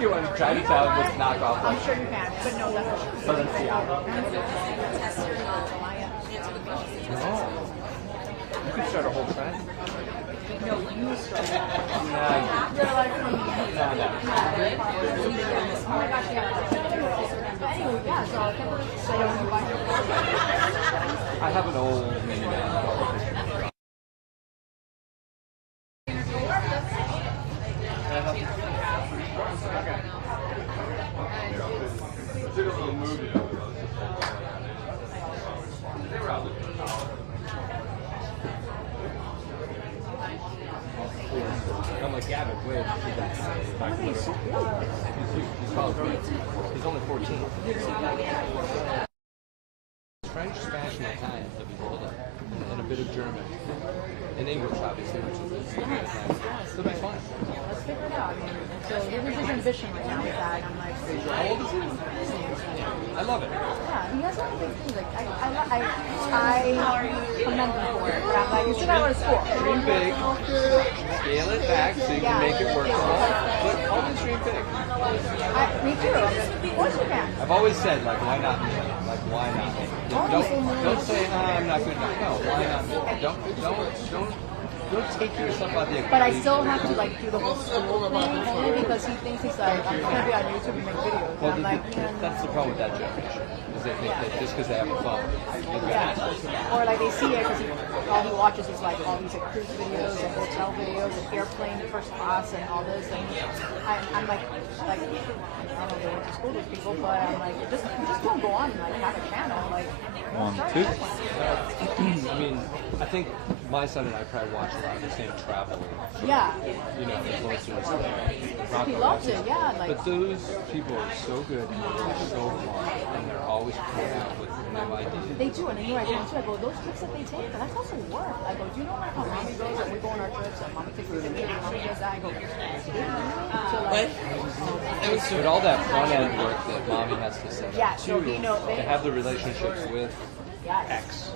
You want to try to tell with knockoff? I'm sure you can, but no, that's Southern Seattle. No. You could start a whole trend. No, you start. No. They're like, No. oh my gosh, yeah. Anyway, yeah, so I don't know why. I have an old minivan. I'm like, Gavin, wait. He's probably he's only 14. French, Spanish, and Italian to be rolled up, and a bit of German, and English, obviously, which is nice. It'll be fun. Let's figure it out. So this is his ambition right now with that. I'm like, How old is he? I love it. yeah, he has a lot of big things. Like, I commend him for it. But I'm like, you still gotta go to school. Dream big, scale it back so you can make it workable, but always dream big. Me too. Of course you can. I've always said, like, why not me? Like, why not me? Don't say, I'm not good enough. No, why not me? Don't take yourself out the equation. But I still have to like do the whole school thing because he thinks he's like, I'm gonna be on YouTube and make videos. Well, and I'm like, that's the problem with that generation. Is they think that just because they have a phone, yeah. Or like they see it because all he watches is like all these like cruise videos and hotel videos and airplane first class and all this. And I'm like I don't know if they went to school with people, but I'm like, just don't go on and like have a channel. Like, I mean, I think my son and I probably watch a lot of the same travel. Yeah. You know, influencers. He loves it, yeah. Like, but those people are so good and they're so fun, and they're always coming out with new ideas. they do, and then you know, I go, those trips that they take, that's also work. I go, do you know like how mommy goes when we go on our trips and mommy takes the video and mommy does that? I go, so like, But all that front end work that mommy has to set yeah, up so, too, you know, to have the relationships with X.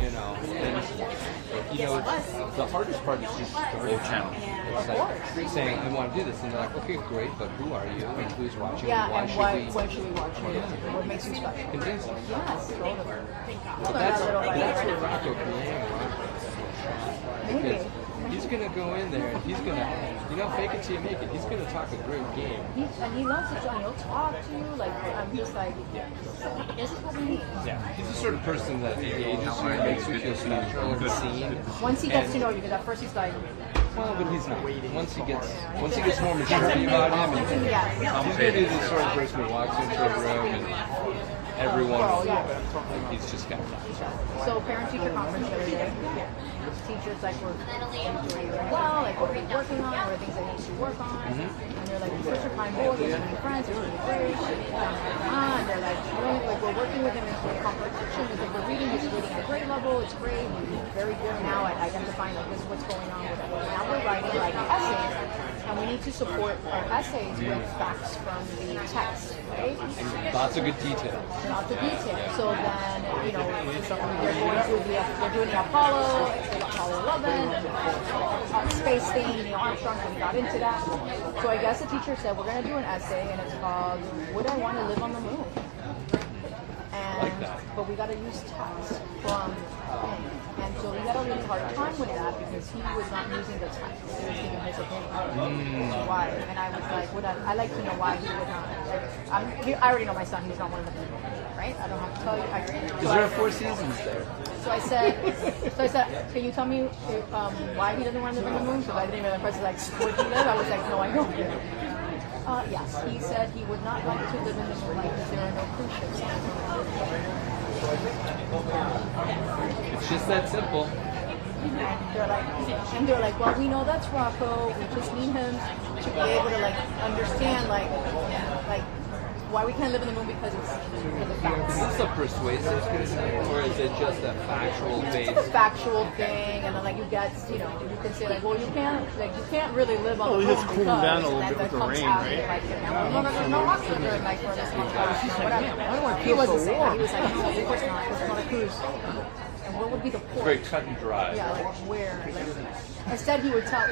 You know, and you know, the hardest part is just starting channel. It's like saying, I want to do this, and they're like, okay, great, but who are you, and who's watching, yeah, and when should we watch it? What makes you special? convince them? Yes, totally. But that's where Rocco can Maybe. because he's gonna go in there and he's gonna, you know, fake it till you make it. He's gonna talk a great game. He loves it, and he'll talk to you. Like, I'm just like, this is what we need. Yeah, he's the sort of person that engages you, makes you feel special and seen. Once he gets to know you, because at first he's like, well, but he's not. Once he gets more maturity about him, and he's gonna be the sort of person who walks into a room and everyone, he's just got that. So parent-teacher conference the other day. Teachers like were doing very well, like what are you working on, what are things they need to work on, and they're like, such a fine boy, he has many friends, he's really great, and they're like, really, like we're working with him in competition, he's like, we're reading, he's reading at a grade level, it's great, he's very good now at identifying like this is what's going on with it. Now we're writing like essays, and we need to support our essays with facts from the text, right? And lots of good details. Lots of details. So then, you know, they're doing the Apollo 11, space thing, Neil Armstrong, so we got into that. So I guess the teacher said, we're going to do an essay, and it's called, Would I Want to Live on the Moon? And, like that. but we got to use text from him. And so we had a really hard time with that because he was not using the text. He was giving his opinion. Why? And I was like, I like to know why he would not. Like, I already know my son, he's not one of the people, right? I don't have to tell you. Because there are 4 seasons there. So I said, can you tell me why he doesn't want to live on the moon? Because I didn't even impress like, would he live? I was like, no, I don't. Yes, he said he would not like to live in the moonlight because there are no cruise ships. It's just that simple. And they're like, well, we know that's Rocco. We just need him to be able to like understand like why we can't live in the moon because it's for the facts. Is this a persuasive thing, or is it just a factual base? It's a factual thing, and then like you get, you know, you can say like, well, you can't really live on the moon it's cooling down a little bit with the rain, right? Like, no, there's no oxygen during like for this month, whatever. He wasn't saying that. He was like, no, of course not. It's not a cruise. and what would be the point? Very cut and dry. Yeah, like where? Like, instead, he would tell.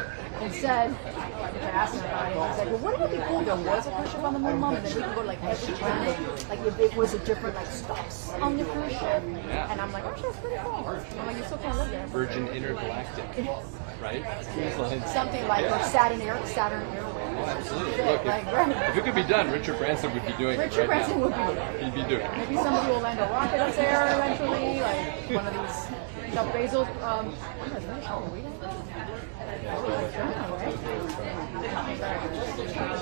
Instead, if I asked him about it, he's like, "Well, wouldn't it be cool if there was a cruise ship on the moon, Mom, and then we could go to like every planet, like if it was a different like stops on the cruise ship?" Yeah. And I'm like, "Oh, that's pretty cool." I'm like, "You still can't live there." Virgin Intergalactic, right? Something like Saturn Airways. Absolutely. Look, Like, if it could be done, Richard Branson would be doing Richard it right Branson now. would be doing it. He'd be doing it. Maybe somebody will land a rocket up there eventually, like one of these Jeff Bezos.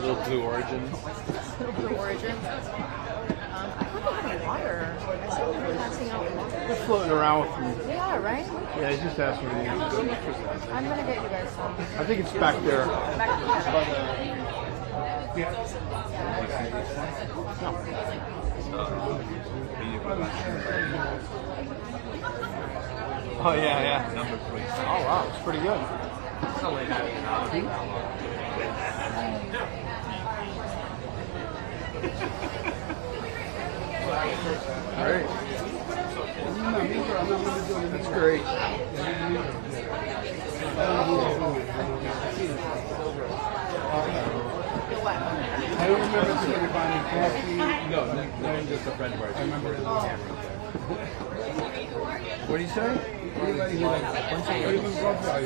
Little Blue Origin. Little Blue Origin. I thought they had water. I saw them passing out water. They're floating around with them. They are, right? Yeah, he's just asking me. I'm gonna get you guys some. I think it's back there. Back to Oh yeah, yeah. Number 3. Oh wow, it's pretty good. Great. That's great. I don't remember somebody finding coffee. No, just a friend of ours. I remember it in the camera. What do you say? Anybody who likes even coffee,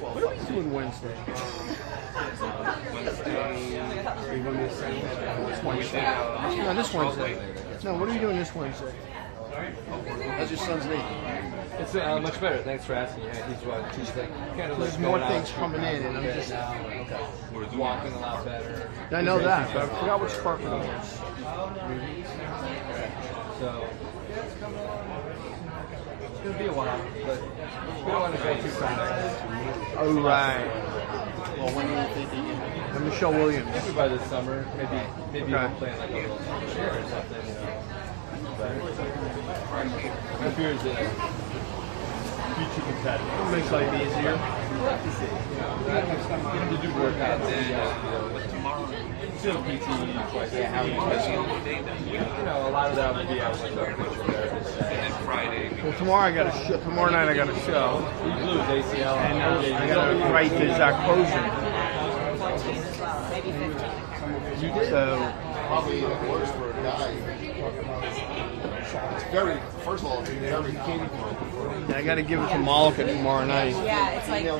What are we doing Wednesday? No, this Wednesday. No, what are you doing this Wednesday? How's your son's knee? It's much better. Thanks for asking. Yeah, he's like kind of There's like more going things out coming in, and I'm bit just. now, and walking a lot better. I know that, but I forgot which department it was. So it's gonna be a while, but we don't want to go too fast. Oh right. Well, when do you think you can? And Michelle Williams. Maybe by this summer, maybe Okay. we'll play like a little share or something, you know. But my fear is that be too competitive. It makes life easier. We'll have to see. You know, to do workouts, still PT twice a week. You know, a lot of that would be out with our picture therapist. Well, tomorrow I got a show. Tomorrow night I got a show, He blew his ACL. and I got to write to Zach Posen. So Probably works for a guy. It's very, first of all, it's very keen for I got to give it to Malika tomorrow night. Yeah, it's like No,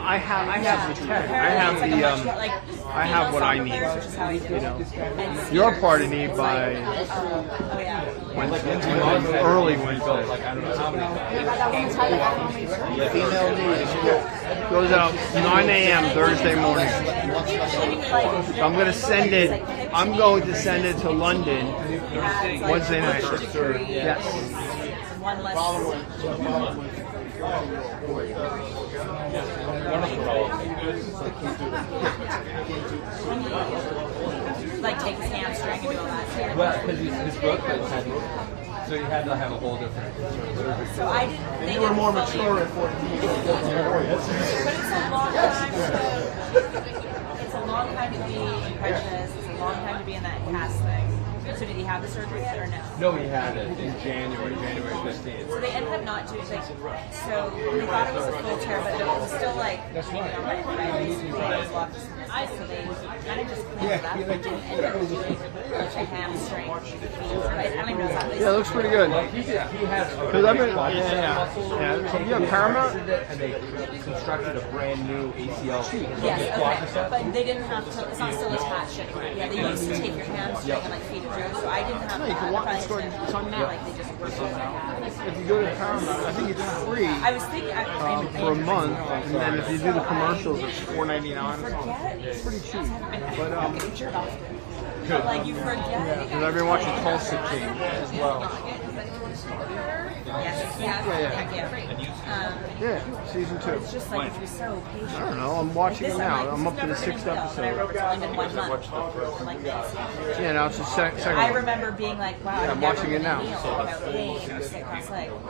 I have the tech. I have what I need. You know, your part I need by Wednesday, early Wednesday. Like, I don't know how many times. female knee. Goes out 9 a.m. Thursday morning. So I'm going to send it. I'm going to send it to London Wednesday night. Yes. one less. Like take his hamstring and do all that. Well, because his growth plates had, so he had to have a whole different sort of surgery. So I didn't. You were more mature at 14. But it's a long time to. It's a long time to be prejudiced. It's a long time to be in that cast thing. So did he have the surgery yet or no? No, he had it in January 15th. So they ended up not doing like. So they thought it was a full tear, but it was still like. That's right. So they kind of just cleaned it up, but didn't end up doing a hamstring. I don't even know exactly. Yeah, it looks pretty good. He has Because I've been, yeah. So you have Paramount? and they constructed a brand new ACL. Yes, okay. But they didn't have to, it's not still attached anywhere. Yeah, they used to take your hamstring and like feed it through, so I didn't have No, you that. can watch But the story. It's on now, now. like they just worked what I had. If you go to Paramount, I think it's free I was thinking, for a month, and then if you do the commercials, it's $4.99. forget. It's pretty cheap. But Getting jerked off. But like you forget. because I've been watching Tulsa King as well. Yes. Thank you. Yeah, season 2. It's just like, you're so patient. I don't know. I'm watching it now. I'm up to the 6th episode. I wrote to London 1 month. Like this. Yeah, now it's the second I one. remember being like, wow, Yeah, I'm watching it now.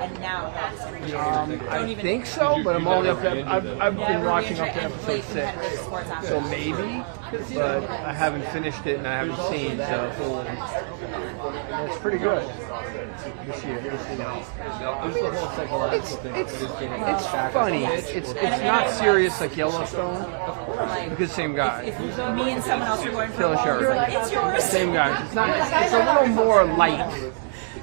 And now that's I think so, but I'm only up to. I've been watching up to episode 6, so maybe, but I haven't finished it and I haven't seen. So it's pretty good this year. It's funny. It's not serious like Yellowstone because same guy. If me and someone else were going for a walk, Taylor you're like, Sheridan. it's yours. Same guy. It's not. It's a little more light.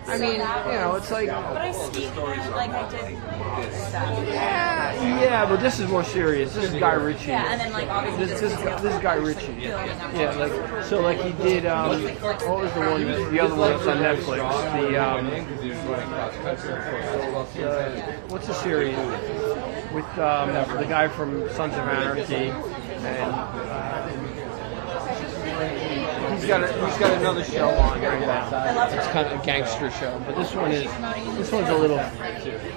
I mean, it's like. But I ski, like I did stuff. Yeah, but this is more serious. This is Guy Ritchie. Yeah, and then like obviously This is Guy Ritchie. Yeah, like so, like he did. What was the one? The other one that's on Netflix. What's the series with the guy from Sons of Anarchy and. He's got another show on right now. It's kind of a gangster show, but this one's a little.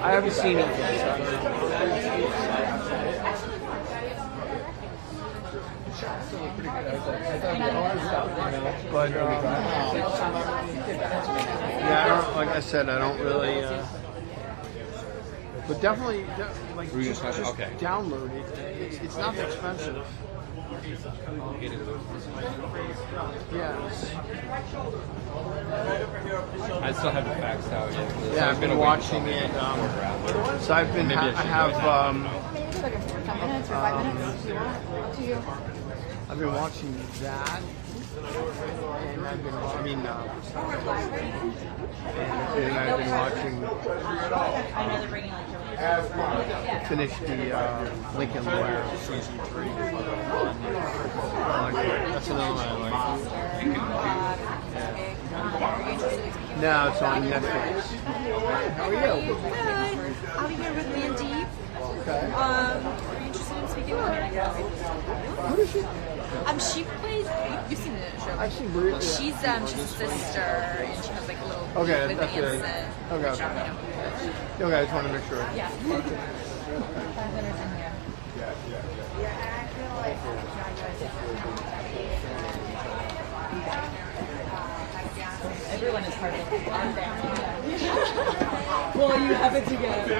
I haven't seen it yet. But yeah, I don't. Like I said, I don't really. But definitely, like just download it. It's not that expensive. Yes. I still haven't faxed out yet. Yeah, I've been watching it. So I've been. I have. 10 minutes or 5 minutes. If you want. Up to you. I've been watching that, and I've been. And I've been watching. I know they're bringing like Finish the Lincoln Lawyer season 3. That's another one I like. No, it's on Netflix. How are you? Good. I'm here with Mandeep. Okay. Are you interested in speaking with her? Who is she? She plays. You've seen the show. I've seen Brie. She's a sister, and she has like a little. Okay, with that's good. Anson. Okay. Okay, I just want to make sure. Yeah. everyone is part of the band. Well, you have it together.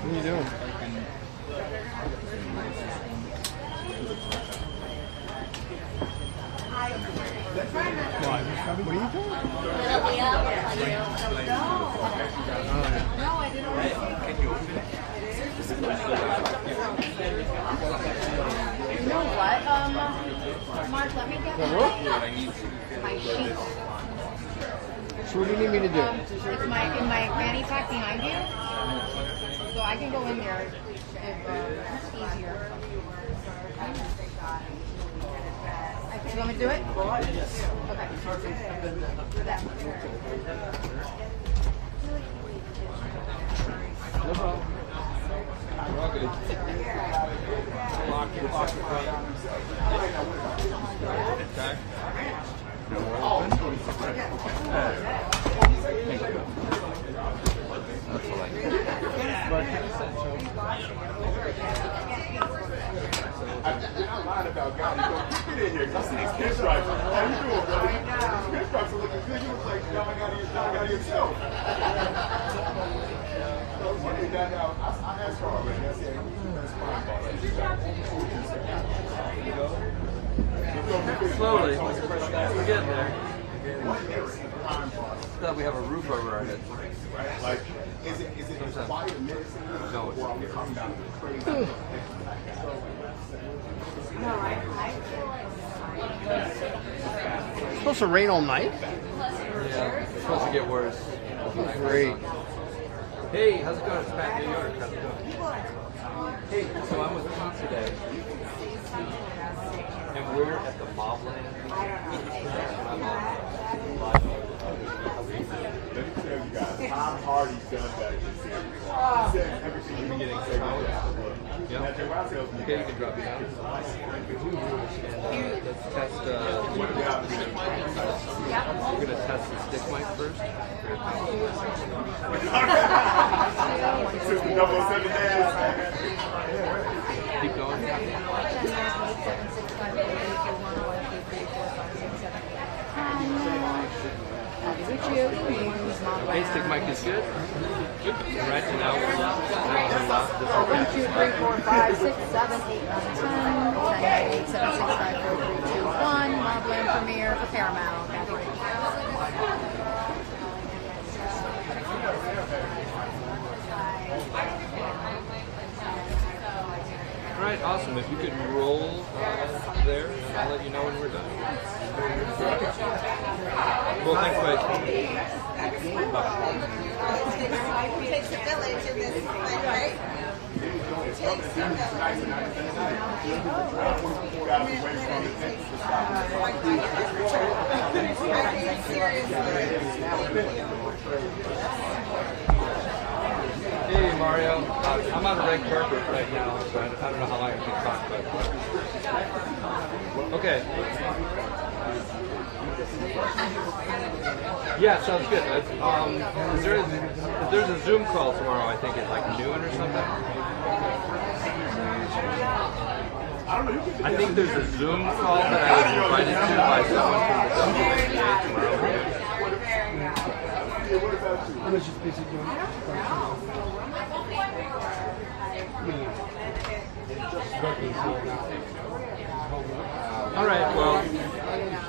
What are you doing? What? What are you doing? You know what? Mark, let me get my sheet. So what do you need me to do? It's in my fanny pack behind you. So I can go in there if it's easier. You want me to do it? Okay. No problem. I'm lying about God. Get in here, because I see these pinstripes. How you doing, brother? These pinstripes are looking good. You look like y'all got yourself. So what is that now? I asked her already. I said, that's fine, boss. Slowly. We're getting there. Glad we have a roof over our heads. Like, is it quiet medicine? No, it's Or I'm coming down crazy. It's supposed to rain all night? Yeah, it's supposed to get worse. Great. Hey, how's it going? It's Matt, New York. How's it going? Hey, so I'm with Pete today. And we're at the MobLand. I'm on live. Let me tell you guys, Tom Hardy done that this year. He said everything you're getting. Yeah. Okay, you can drop it down. And let's test. We're gonna test the stick mic first. Keep going. Hey, stick mic is good. Right now, 1, 2, 3, 4, 5, 6, 7, 8, 9, 10, 8, 7, 6, 5, 4, 3, 2, 1. MobLand premiere for Paramount. All right, awesome. If you could roll there, I'll let you know when we're done. Well, thanks, guys. It takes a village in this thing, right? Takes a village. Hey, Mario. I'm on red carpet right now, so I don't know how long I can talk, but... Okay. Yeah, sounds good. There's a Zoom call tomorrow, I think, at like noon or something. I think there's a Zoom call that I was invited to by someone from the WNBA tomorrow. All right, well,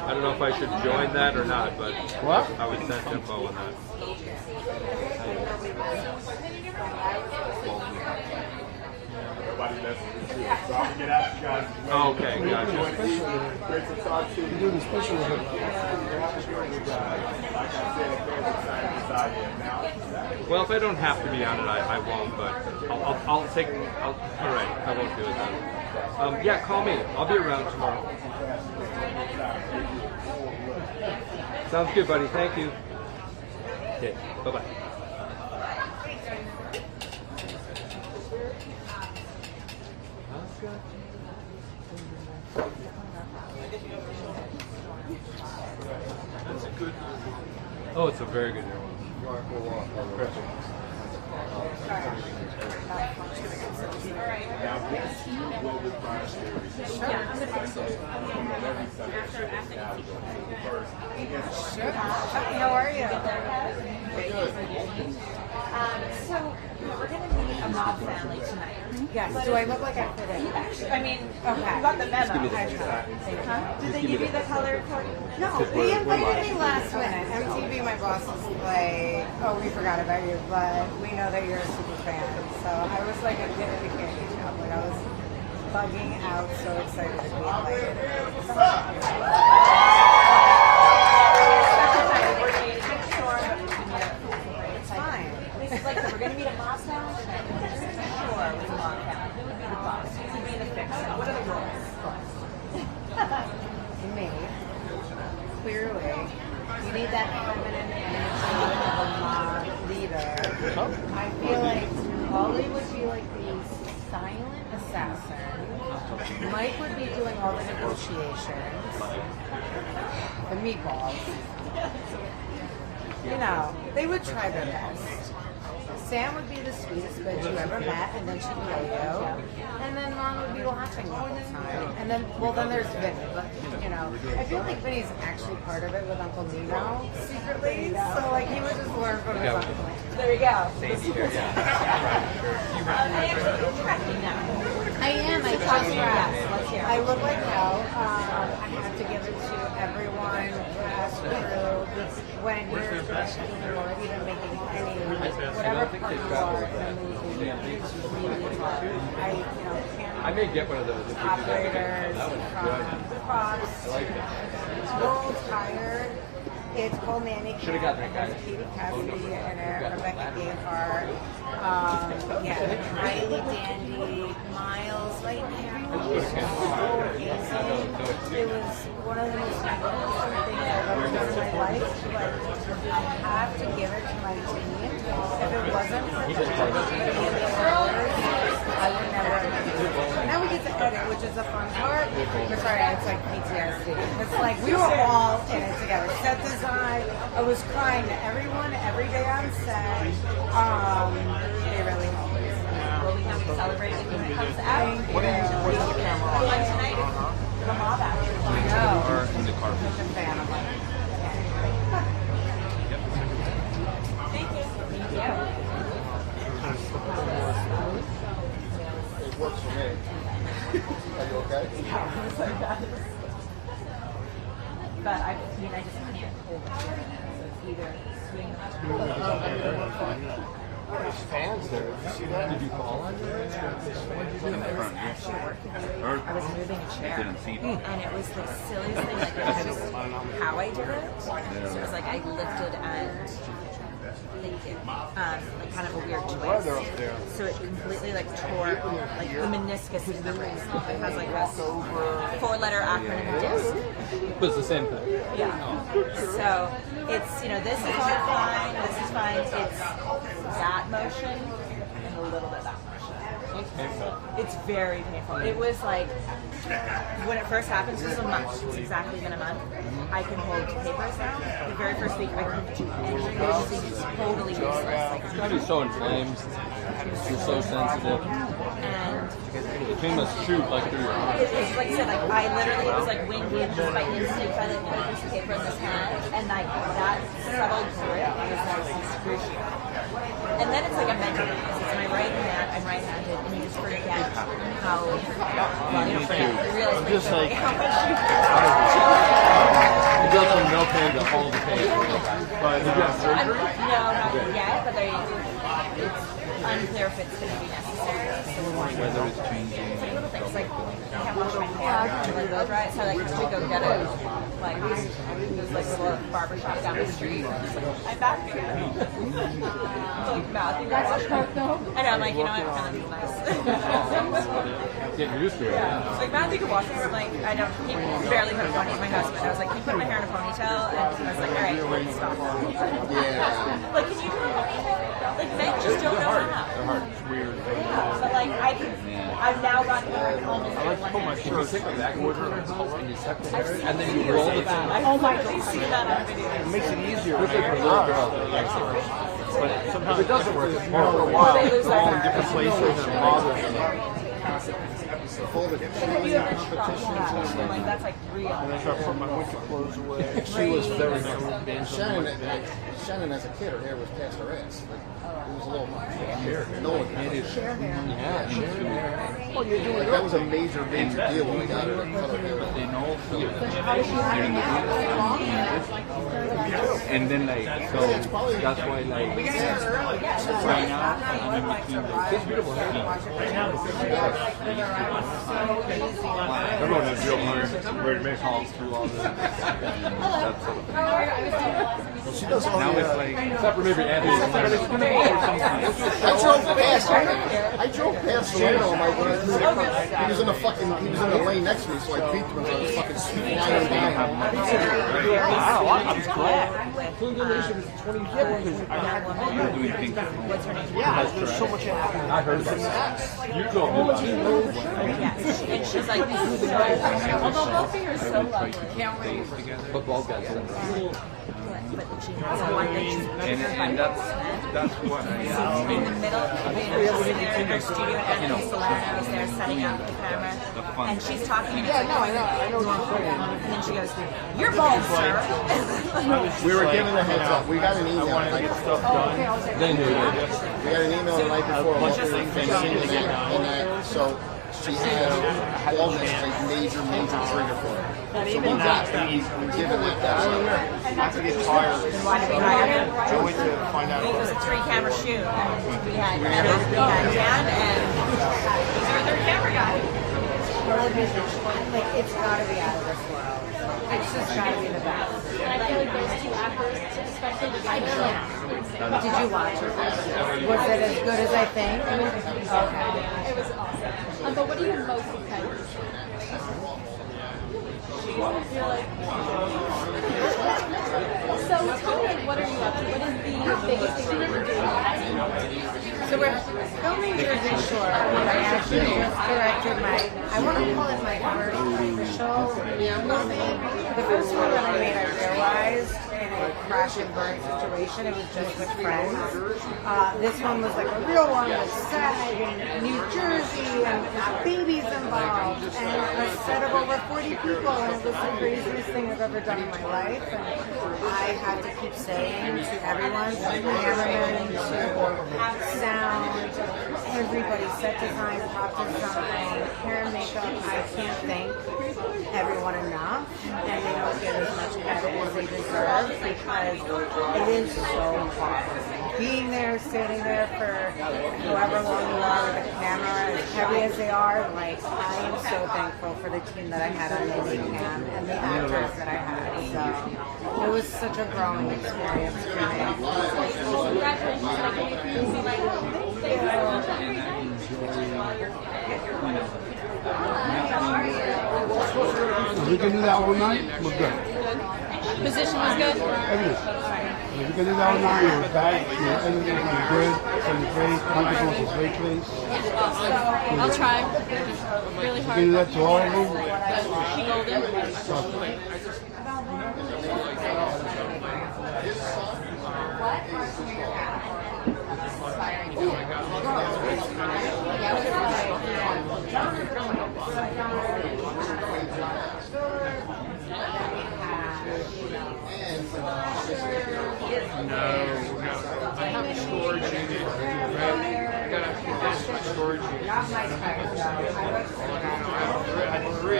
I don't know if I should join that or not, but What? I would send info on that. Oh, okay, gotcha. You're doing a special with Well, if I don't have to be on it, I won't, but I'll take, all right, I won't do it then. Yeah, call me. I'll be around tomorrow. Sounds good, buddy. Thank you. Okay, bye-bye. That's a good. Oh, it's a very good one. How are you? So we're gonna meet a mob family tonight. Yes. Do I look like I fit in? I mean, okay. You got the memo. Did they give you the color code? No, they invited me last minute. MTV, my boss was like, "Oh, we forgot about you, but we know that you're a super fan." So I was like a kid at a candy shop. Like I was bugging out, so excited to be invited. It's fine. This is like, so we're gonna meet a mob family tonight. Sure, with a mob family. Who would be the boss? Who would be the fixer? What are the roles? Me, clearly, you need that feminine energy of a mob leader. I feel like Ollie would be like the silent assassin. Mike would be doing all the negotiations. The meatballs. You know, they would try their best. Sam would be the sweetest bitch you ever met, and then she'd kill you. And then Ron would be laughing all the time. And then, well, then there's Vinny. But, you know, I feel like Vinny's actually part of it with Uncle Nino secretly. So, like, he would just learn from his uncle. There you go. I am. I trust you. Let's hear it. I look like hell. I have to give it to everyone who has to do when you're directing or even making any whatever part you are in a movie. It's really hard. I may get one of those if you do that. Operators, That was good. props, I like it. roll tired. It's Paul Manning. Should've gotten that guy. Katie Cassidy in it. Rebecca Gayheart. Yeah, Riley Dandy, Miles. Like everyone was so amazing. It was one of the most important things I've ever done in my life. But I have to give it to my team. If it wasn't for the team and the orders, I would never have It's like PTSD. It's like we were all in it together. Set design. I was crying to everyone every day on set. They really helped me. Well, we have to celebrate it when it comes out. What's the camera on? Like tonight, the mob actually. I know. Or in the car. I'm a fan of it. Thank you. Thank you. It works for me. Are you okay? But I mean, I just can't hold it. So it's either swing. There's fans there. Did you see that? Did you fall on it? I was moving a chair, and it was the silliest thing. Like, it was just how I did it. So it was like I lifted and thank you, like kind of a weird twist. So it completely like tore like the meniscus in the wrist. It has like a 4-letter acronym disc. But it's the same thing. Yeah. So it's, you know, this is all fine. This is fine. It's that motion and a little bit of that motion. That's painful. It's very painful. It was like, when it first happened, this was a month. It's exactly been a month. I can hold papers now. The very first week, I couldn't do anything. It was just totally useless. Like, It's going to be so inflamed. You're so sensitive. and The thing must shoot like through your arm. it's like I said, like I literally, it was like windy, and just by instinct, I like put a piece of paper in this hand, and like that subtle grip was like excruciating. And then it's like a mental thing. It's my right hand, I'm right-handed, and you just forget how, well, you don't forget, you realize Just like- how much you It goes from no pain to all the pain. But did you have surgery? No, not yet, but it's unclear if it's going to be necessary. So we're watching. Whether it's changing. It's like little things, like I can't wash my hair to like blow dry, so like we go get it. Like there's like a little barber shop down the street. I'm back again. Like Matthew, that's a shark though. I know. I'm like, you know what? Kind of nice. Getting used to it. It's like Matthew could wash this. I'm like, I don't. He barely put a ponytail. My husband. I was like, can you put my hair in a ponytail? And I was like, all right, stop. Yeah. Like, can you do a ponytail? Like men just don't know how. They're hard. It's weird. Yeah, but like I can, I've now gotten to where I can almost do I like to put my one shirt Take the back order. and you suck the hair, and then you roll the thing. Oh my god, see that on video. It makes it easier. Good thing for little girls. But sometimes If it doesn't work, it's for a horrible. while. They lose They're all their in different places and it bothers them. Folded it. I'm like, that's like real. And I try to put my winter clothes away. She was very Shannon, as a kid, her hair was past her ass. Like, it was a little no one could. Share hair. Yeah, sure. Oh, you're doing Like, that was a major deal when we got her to cut her hair. They know also during the week. And then like, so that's why like, right now, I'm in between the, it's beautiful hair. Everyone has real hair. Ready to make Calls through all this. And that sort of thing. She does all Now the, it's like, except for maybe Andy. I drove past Sereno on my way through the he was in the lane next to me, so I beat him and I was fucking flying down. Wow, I'm just glad. You're doing things. Yeah, there's so much happening. I heard about that. You told me about it. Yes, and she's like, although both of you are so lovely. But bald guys. But she has one thing, she's And that's what I in the middle, she's there in her studio, and Solana is there setting up the camera, and she's talking, and it's like, I know what you're saying. and then she goes, "You're bald, sir." We were given a heads up. We got an email. I wanted to get stuff done. They knew it. We got an email the night before. bunch of things they need to get done. And that, so she had baldness as a major trigger for her. So we got that. We given that. I have to get tired. Why did we hire him? Can't wait to find out. It was a 3-camera shoot, and we had Dan, and he's our third camera guy. Like, it's gotta be out of this world. It's just gotta be the best. And I feel like those two actors, especially together, Did you watch it? Was it as good as I think? Okay. it was awesome. But what are you most excited for? You're like, so tell me, like, what are you up to? What is the biggest thing that you're doing? So we're filming Jersey Shore, but I actually just directed I want to call it my first official movie. The first one that I made, I realized in a crash and burn situation, it was just with friends. This one was like a real one with SAG and New Jersey and babies involved and a set of over 40 people, and it was the craziest thing I've ever done in my life. And I had to keep saying to everyone, from cameramen to sound, everybody, set design, prop design, hair and makeup, I can't thank everyone enough, and they don't get as much credit as they deserve because it is so hard. Being there, standing there for however long you are with a camera, as heavy as they are, like, I am so thankful for the team that I had on the cam and the actors that I had. So it was such a growing experience for me. If we can do that all night, we're good. Position was good. Everything. If we can do that all night, we're back. Everything will be good. It's going to be great. Marca is a great place. Awesome. I'll try really We hard. can do that to all of them. Golden. I have a storage unit. I got to condense my storage unit. I had three. I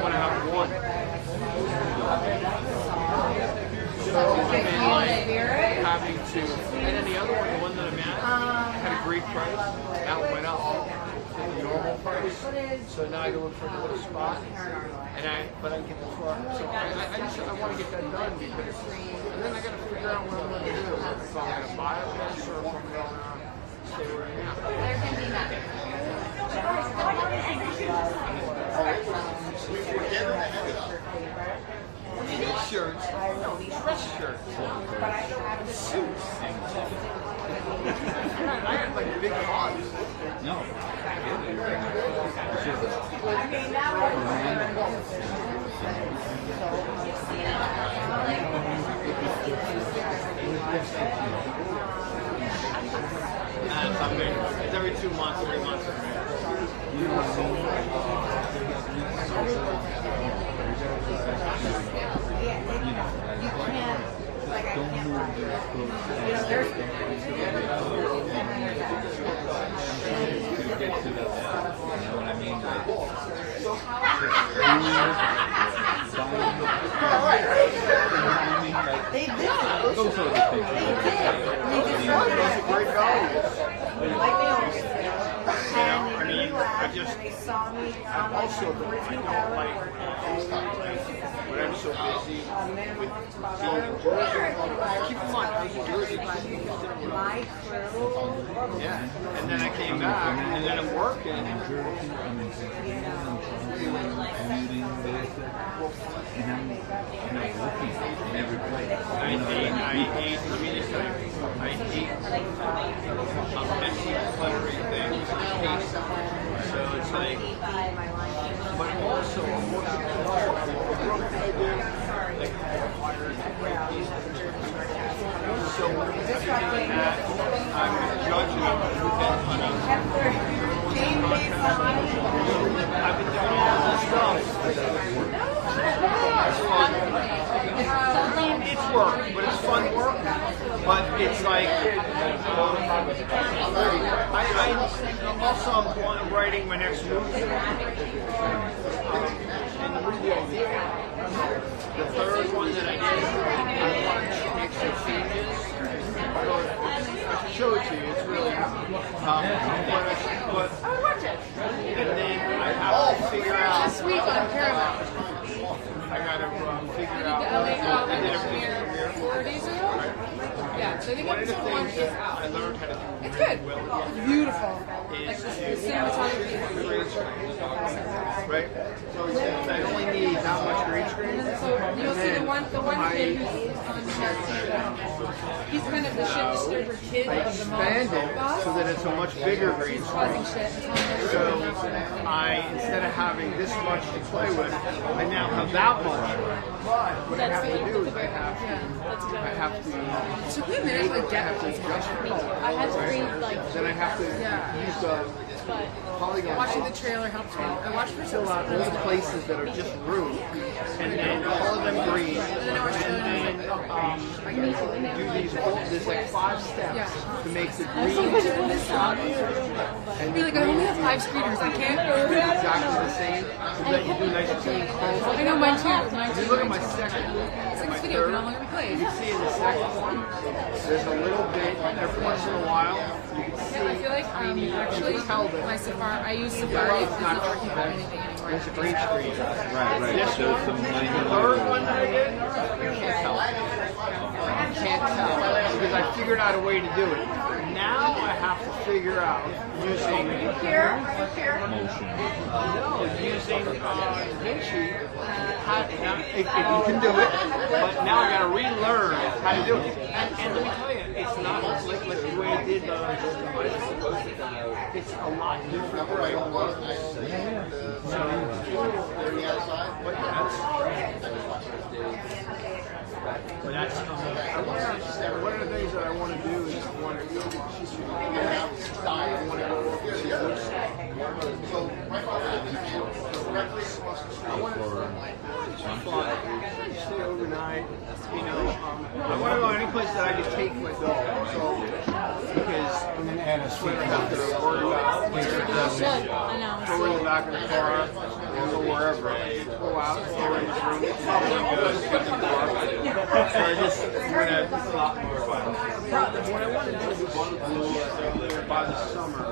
want to have one. So having to, and then the other one, the one that I'm at, had a great price. That went up to the normal price. So now I go look for another spot, and but I get the floor. So I want to get that done because, and then I got to figure out what I'm going to do. If I'm going to buy a place or if I'm going to stay where I am. Shirts, dress shirts, suits. I had like big hogs. No. It's every 2 months, 3 months. They did. Those are the things. Those are great values. Like they always do. And they laughed just- and they saw me on I'm like also, I 14-hour don't like work. when I'm so busy with being in Jersey. Keep in mind, I was in Jersey. My crew, Yeah, and then I came back, and then I'm working. I hate, let me just tell you, I hate messy, cluttery things. So it's like, but also I'm working like so everything like that, I'm judging on I've been doing all this stuff. It's fun. It's work, but it's fun work. But it's like, I'm writing my next movie. And the third one that I did, I want to make some changes. I should show it to you. It's really, but and then I have to figure out. This week on Paramount. I gotta figure out. I did everything 4 days ago? Yeah, so I think One of the episode 1 things is that out. I learned how to do It's good. well It's beautiful. Like is the cinematography is green screen, right? So I only need that much green screen. And then so you'll see the one one kid who's on he's kind of the shit disturber kid I of the mom expanded boss. so that it's a much bigger green Causing screen. shit. It's So instead of having this much to play with, I now have that much. But what I have to do is I have to It took me a minute to like get this much. I had to read like then I have to use the polygon Watching the trailer helped me. I watched for fill out all the places that are just room, and then color them green, and then do these there's like 5 steps to make the green I feel like I only have 5 screeners. I can't go that. exactly the same, so that you do nice clean color. I know mine too. Mine If you too. look at my second, It's like my this video can no third, longer be played. you can see in the second one, there's a little bit, every once in a while, you can see I feel like actually my Safari, I use Safari. It's not working for anything anymore. there's a green screen. Right. This There's one, some the minor third one that I did, you can't tell. You can't tell because I figured out a way to do it. Now I have to figure out using using DaVinci. If you can do it, but now I got to relearn how to do it. And let me tell you, it's not like the way I did it's a lot different the way it works. But that's one of the things that I want to do is I want to go to stay overnight. You know, I want to go any place that I can take my dog. So because And then add a sweet have to worry about I know. go in the back of the car or go wherever. Go out, go in his room. So I just want to. What I want to do is by the summer.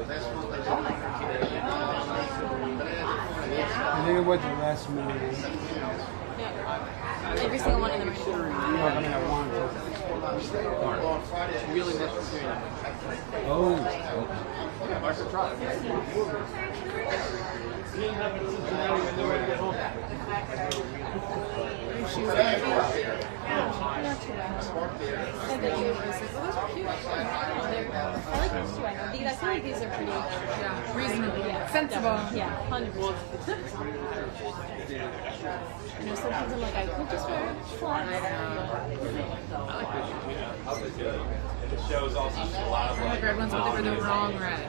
And then it went to the last movie. Every single one of them. I mean, I wanted to. Really necessary. Oh. I should try it. I like these two. I feel like these are pretty. Yeah, reasonable, sensible. Yeah, 100%. You know, sometimes I'm like, I could just wear flats. I like red ones, but they were the wrong red.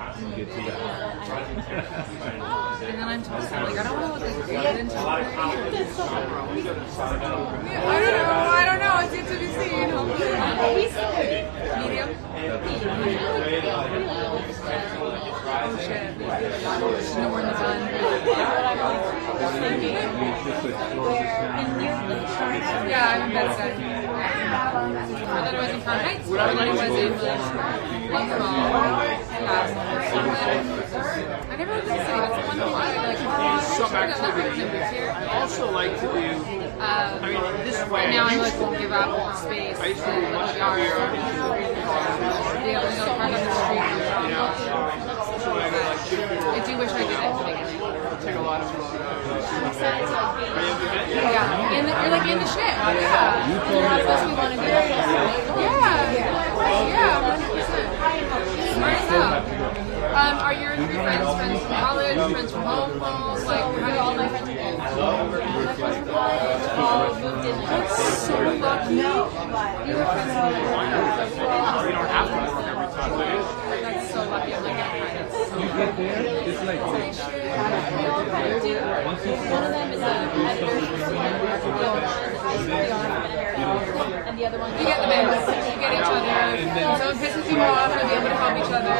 And then I'm told, like, I don't want to look like red into I don't know. It's yet to be seen. Medium. Oh shit. Snore in the bun. Yeah, I'm in bed set. I thought it was in Crown Heights. I thought it was in I never lived in the city. That's the one thing I like. Some activity. I also like to do. I mean, this way. Now I like won't give up space. I used to be much happier. Be able to go park on the street. You know, so I do wish I did it. take a lot of photos. Yeah, you're like in the shit. Yeah. A lot of us, we want to do it. Yeah, 100%. Smart as hell. Are your 3 friends friends from college, friends from home? Like, how do all my friends All moved in. That's so lucky. You have friends all over. You don't have to work every time, do you? That's so lucky. I'm like, You get there, it's like this. One of them is an editor, and the other one. you get the mix. You get each other. When someone pisses you off, you'll be able to help each other.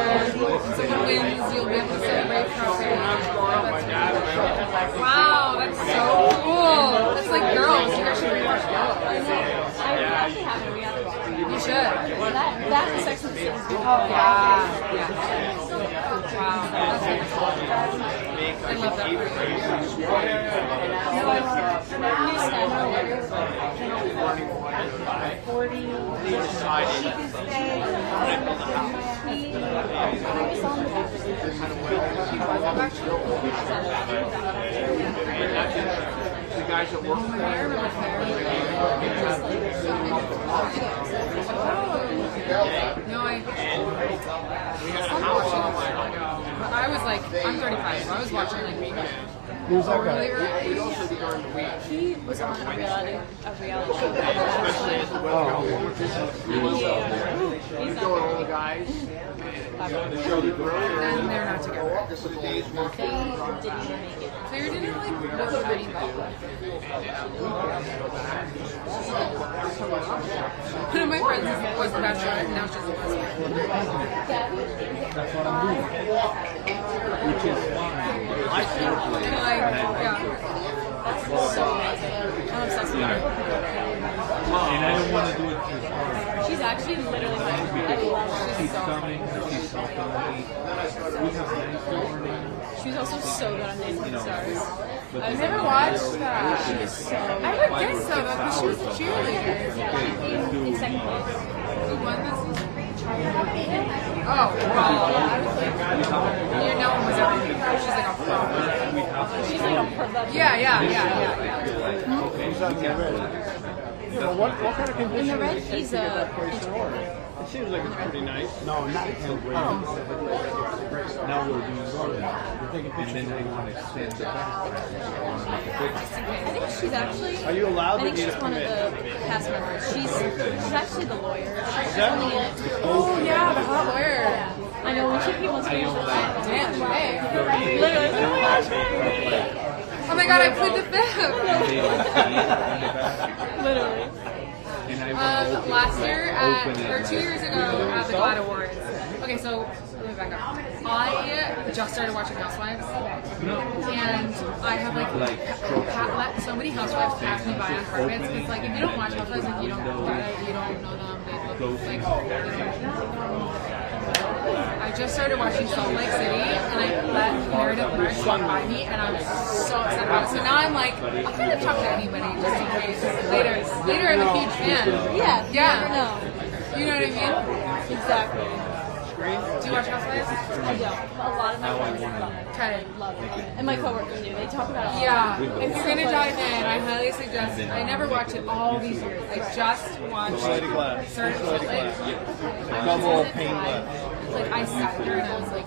When someone wins, you'll be able to celebrate properly. Wow, that's so cool. That's like girls. You guys should rewatch girls. I actually have a reality show. You should. That and Sex and the City. Oh, yeah. Wow. That's really I love that for The guys that work My hair, my hair. was watching like Marca. Who's that guy? He was on a reality show. Oh, He's not all the guys. And they're not together. They didn't make it. So you're doing like work reading about one of my friends was the bachelor and now she's a That's what I'm doing. Which is fine. and like, yeah. That's so amazing. I'm obsessed with her. And I don't want to do it too hard. She's actually literally my I love her. She's stunning. She's so funny. We have nice morning. She was also so good on Dancing with the Stars. I've never watched that. She was so I would guess so, though, because she was a cheerleader. in second place. Who won this season? Oh, well, no one was everything. She's like a pro. She's like a pro. Yeah. Yeah, but what kind of In conditions the red, does it take he's to get a that place in order? It seems like it's pretty nice. no, not him. Now we're doing garden. And then I want to extend the background. I think she's actually. Are you allowed I think to get she's a one of permit? the cast members. She's actually the lawyer. She's that- only in it. Oh, yeah, the hot lawyer. I know when she came on stage. Damn, hey. Literally, oh my gosh. Oh my god, I played the fifth. Literally. Last year, or 2 years ago, at the GLAAD Awards. Okay, so let me back up. I just started watching Housewives, and I have let so many Housewives pass me by on carpets. Because like, if you don't watch Housewives, like you don't know them, they look like. I just started watching Salt Lake City, and I let Meredith Marsh walk by me, and I was so upset about it. So now I'm like, I'll kind of talk to anybody just in case. Later I'm a huge fan. Yeah. You never know. You know what I mean? Exactly. Do you watch Housewives? I don't. A lot of my friends love it. Okay. Love it. And my coworkers do. They talk about it all. Yeah, if you're gonna dive in, I highly suggest. I never watched it all these years. I just watched certain like Double painless. like I sat there and I was like,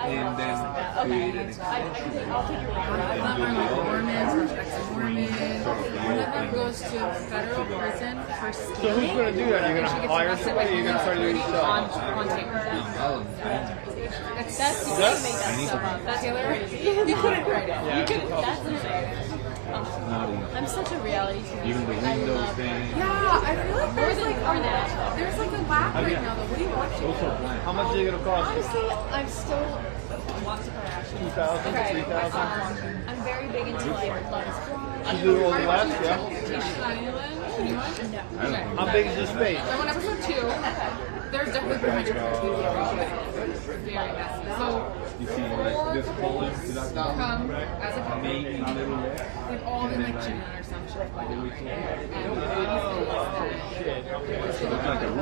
And then Okay. I'll take your word. I love my Mormons, respect the Mormons. One of them goes to federal prison for So who's stealing. going to do that? You're going And she to gets hire arrested somebody? Or you're going to try to do it yourself? on tape. That's you can't make that stuff up. That's Taylor. You couldn't write it. You could. That's insane. I'm such a reality TV. even the I windows love it. thing. Yeah, I feel like there's like More than that. there's like a lack right now. Though, what are you watching? How much is it going to cost? Honestly, I'm still lots of Kardashians. 2,000, Okay. 3,000? I'm very big into like Love is Blind. You do all the last, yeah? Temptation Island? Anyone? No. Okay. How big is this space? I'm on episode 2. There's definitely pretty much very messy. So You see, like this falling to that come as a couple. maybe a little less. They've all been like cheating or some shit like that.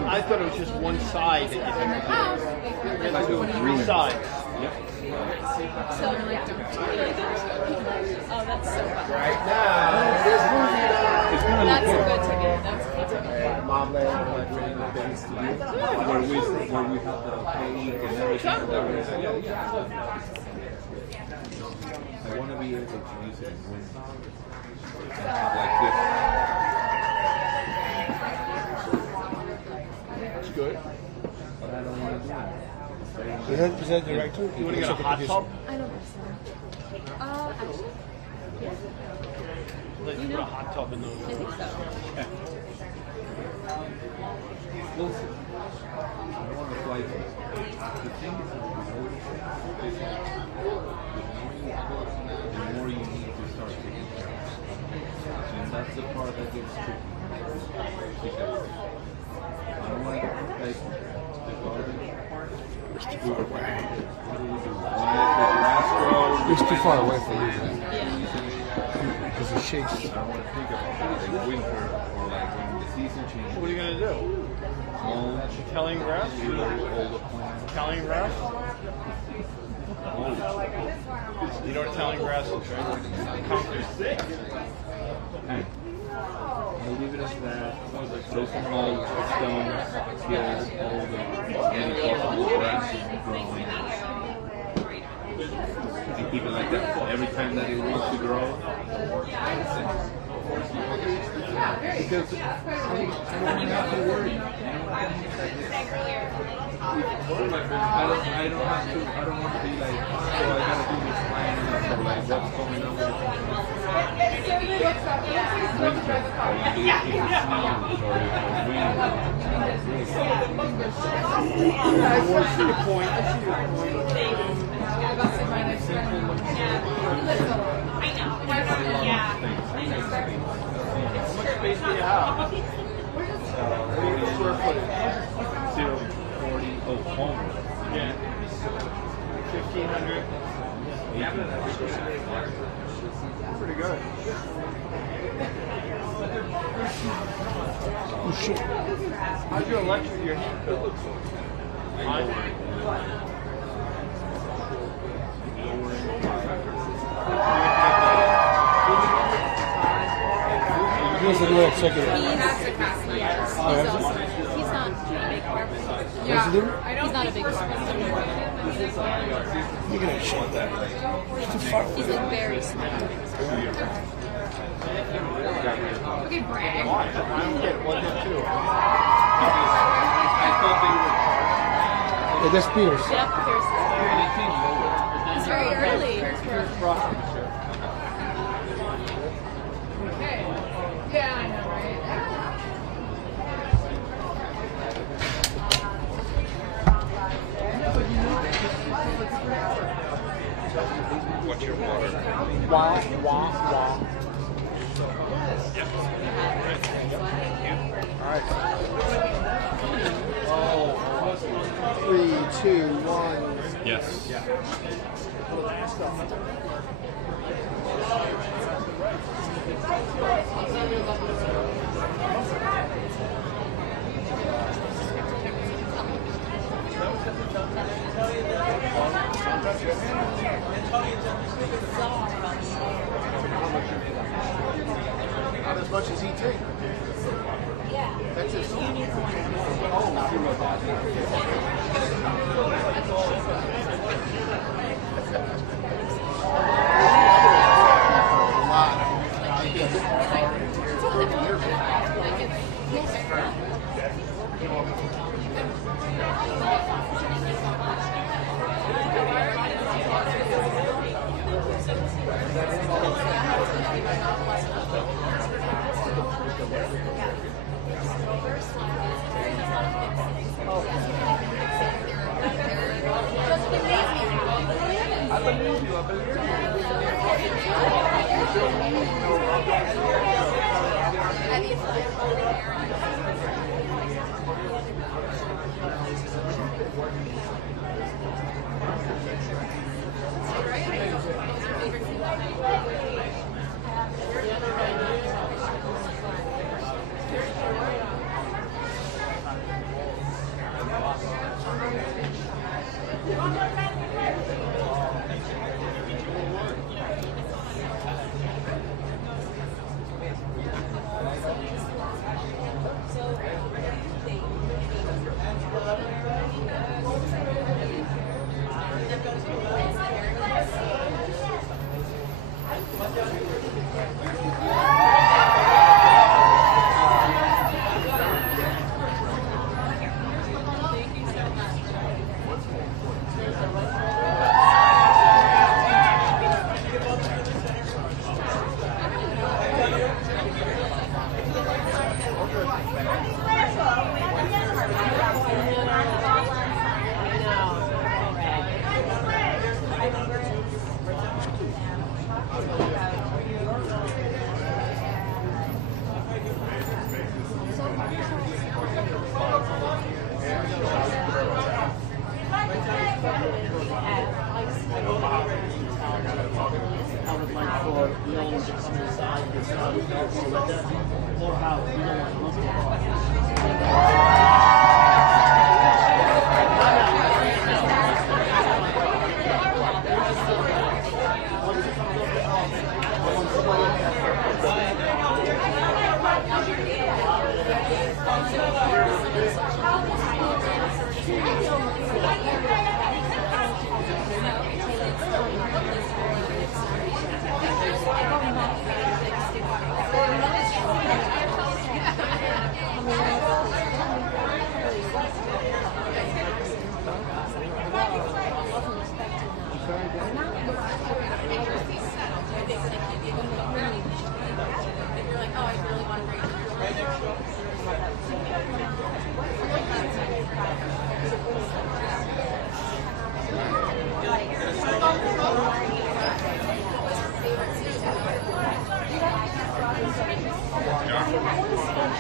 I thought it was just one side that you In the had to house, do. they You had to do three sides. So yeah. Oh, that's so fun. That's a good ticket. That's a good ticket. Where we have the page and everything. I want to be able to use it in wind. Like this. It's good. But I don't want to do it. Is that director? You want to get a hot tub? I don't think so. Actually, yeah. Let's put a hot tub in those. I think so. We'll see. I don't want to fly this. The thing is, the more you need to start taking care of it. And that's the part that gets tricky. Because I don't want to like the garden. What do we do? We let the grass grow. It's too far away for you. Yeah. Because it shakes. I don't want to think about it like winter or like when the season changes. What are you going to do? Italian grass? All the plants. Italian grass? You know what Italian grass is, right? Concrete. Hey, I'll leave it as that. Throw some mulch, stones, get all the any possible grasses growing. that every time that it wants to grow. Because I don't have to worry. I don't have to. I don't want to be like, oh, I gotta do this plan or like what's going on with winter, or if it snows, or if it's wind. I see your point. How much space do you have? 40 square footage. 40. Oh, home. Yeah. 1,500. Pretty good. Oh shit. How's your electric, your heat bill? He has to do executive. He has to cast me. He's not big. Yeah, he's not a big person. Look at that shit. It's too far away. He's like very small. Okay, brag. I don't get it. What did too? Yeah, that's Pierce. Yep, Pierce. It's very early. Okay. Yeah, I know, right? What's your water? Wah, wah, wah. All right. Oh, 3, 2, 1. Yes. Not as much as he takes. That's his.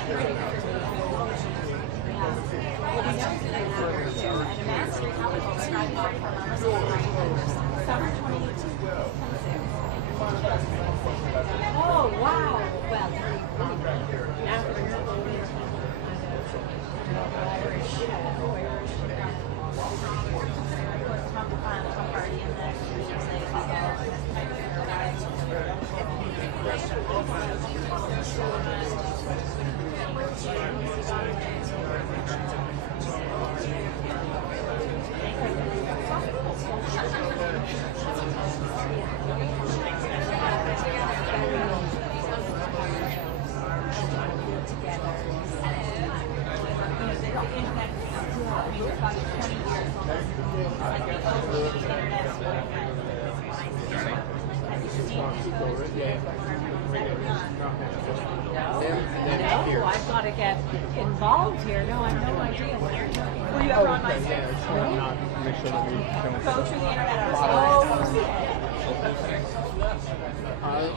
Oh, wow. Well, Tom Hardy in there. No, I've got to get involved here. No, I have no idea what you're talking about. Were you ever on my Yeah, it's not make sure that we don't. go through the internet?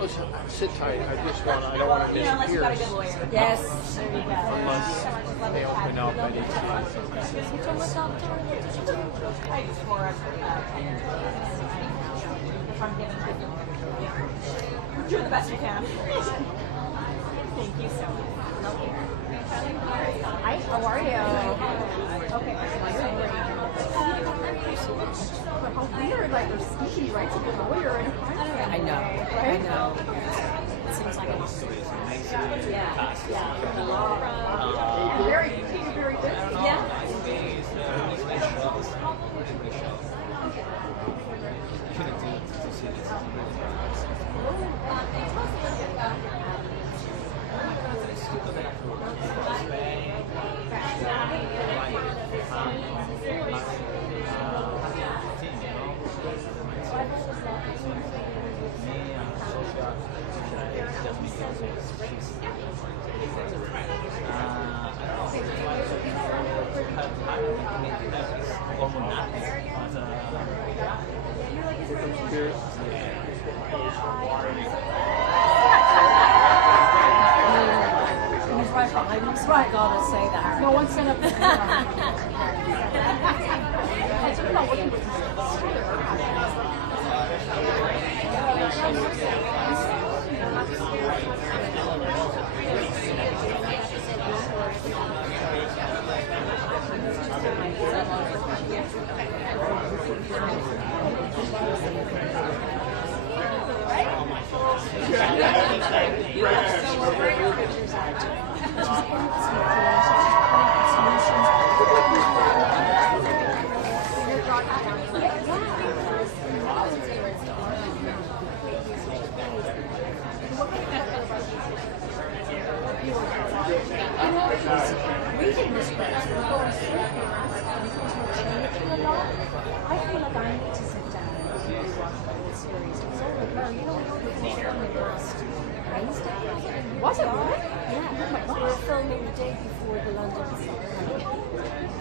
Listen, sit tight. I don't want to You know, unless you got a good disappear. lawyer. Yes, there you go. Unless they open up any time. I just for if I'm getting good. Do the best you can. Thank you so much. Hi, how are you? Okay, but how weird, like you're sneaky, right? To be a lawyer in a crime family. I know. Right? I know. It seems like an Very busy. Yeah. He's right behind me, so I gotta say that. No one set up the reading this book and going through it, changing a lot. I feel like I need to sit down and rewatch the whole series. It's all like, you know, we finished filming last Wednesday. Was it really? Yeah. Oh my God. We were filming the day before the London Pride.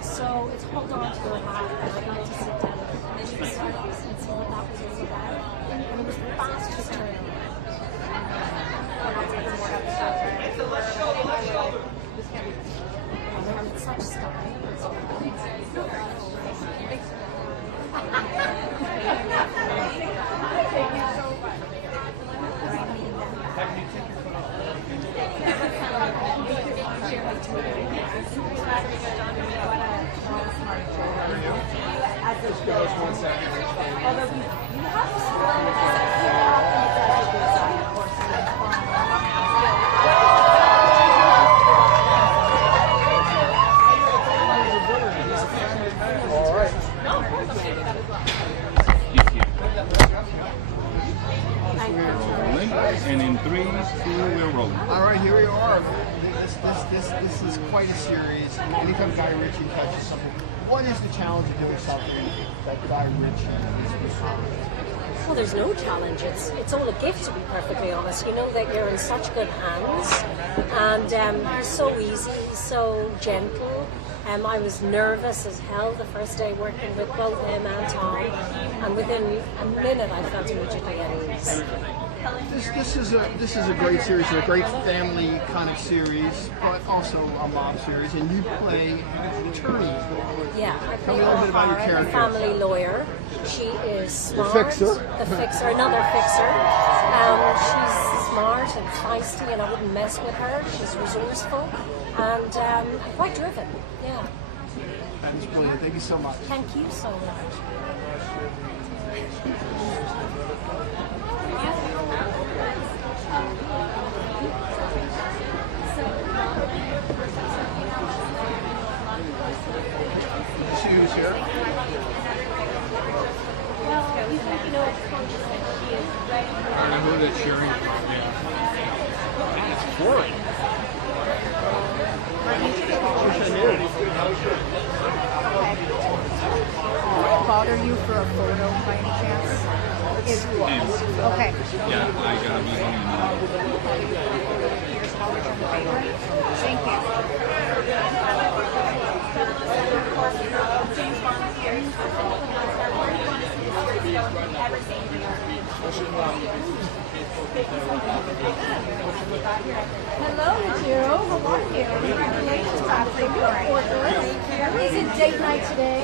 So it's hooked on to the half, and I'd like to sit down and see what that was all about. And it was the fastest turnaround. And it's such style. And in 3, 2, we're rolling. All right, here we are. This is quite a series. Anytime Guy Ritchie touches something, what is the challenge of doing something that Guy Ritchie is behind? Well, there's no challenge. It's all a gift, to be perfectly honest. You know that you're in such good hands, and he's so easy, he's so gentle. I was nervous as hell the first day working with both him and Tom, and within a minute I felt immediately at ease. This is a great series, a great family kind of series, but also a mob series. And you play attorney. Yeah, I Tell play me a little bit about your a character. family lawyer. She is smart. fixer. The fixer, another fixer. She's smart and feisty, and I wouldn't mess with her. She's resourceful and quite driven. Yeah. That's brilliant. Thank you so much. Thank you so much. See who's here? Well, you think you know it's conscious that she is ready. I don't know who they're cheering for. Yeah. It's boring. Bother you for a photo by any chance? Okay. Yeah, I gotta be home now. Here's how we turn the paper. Thank you. Hello to you. How are you? Congratulations on the big Is it date night today?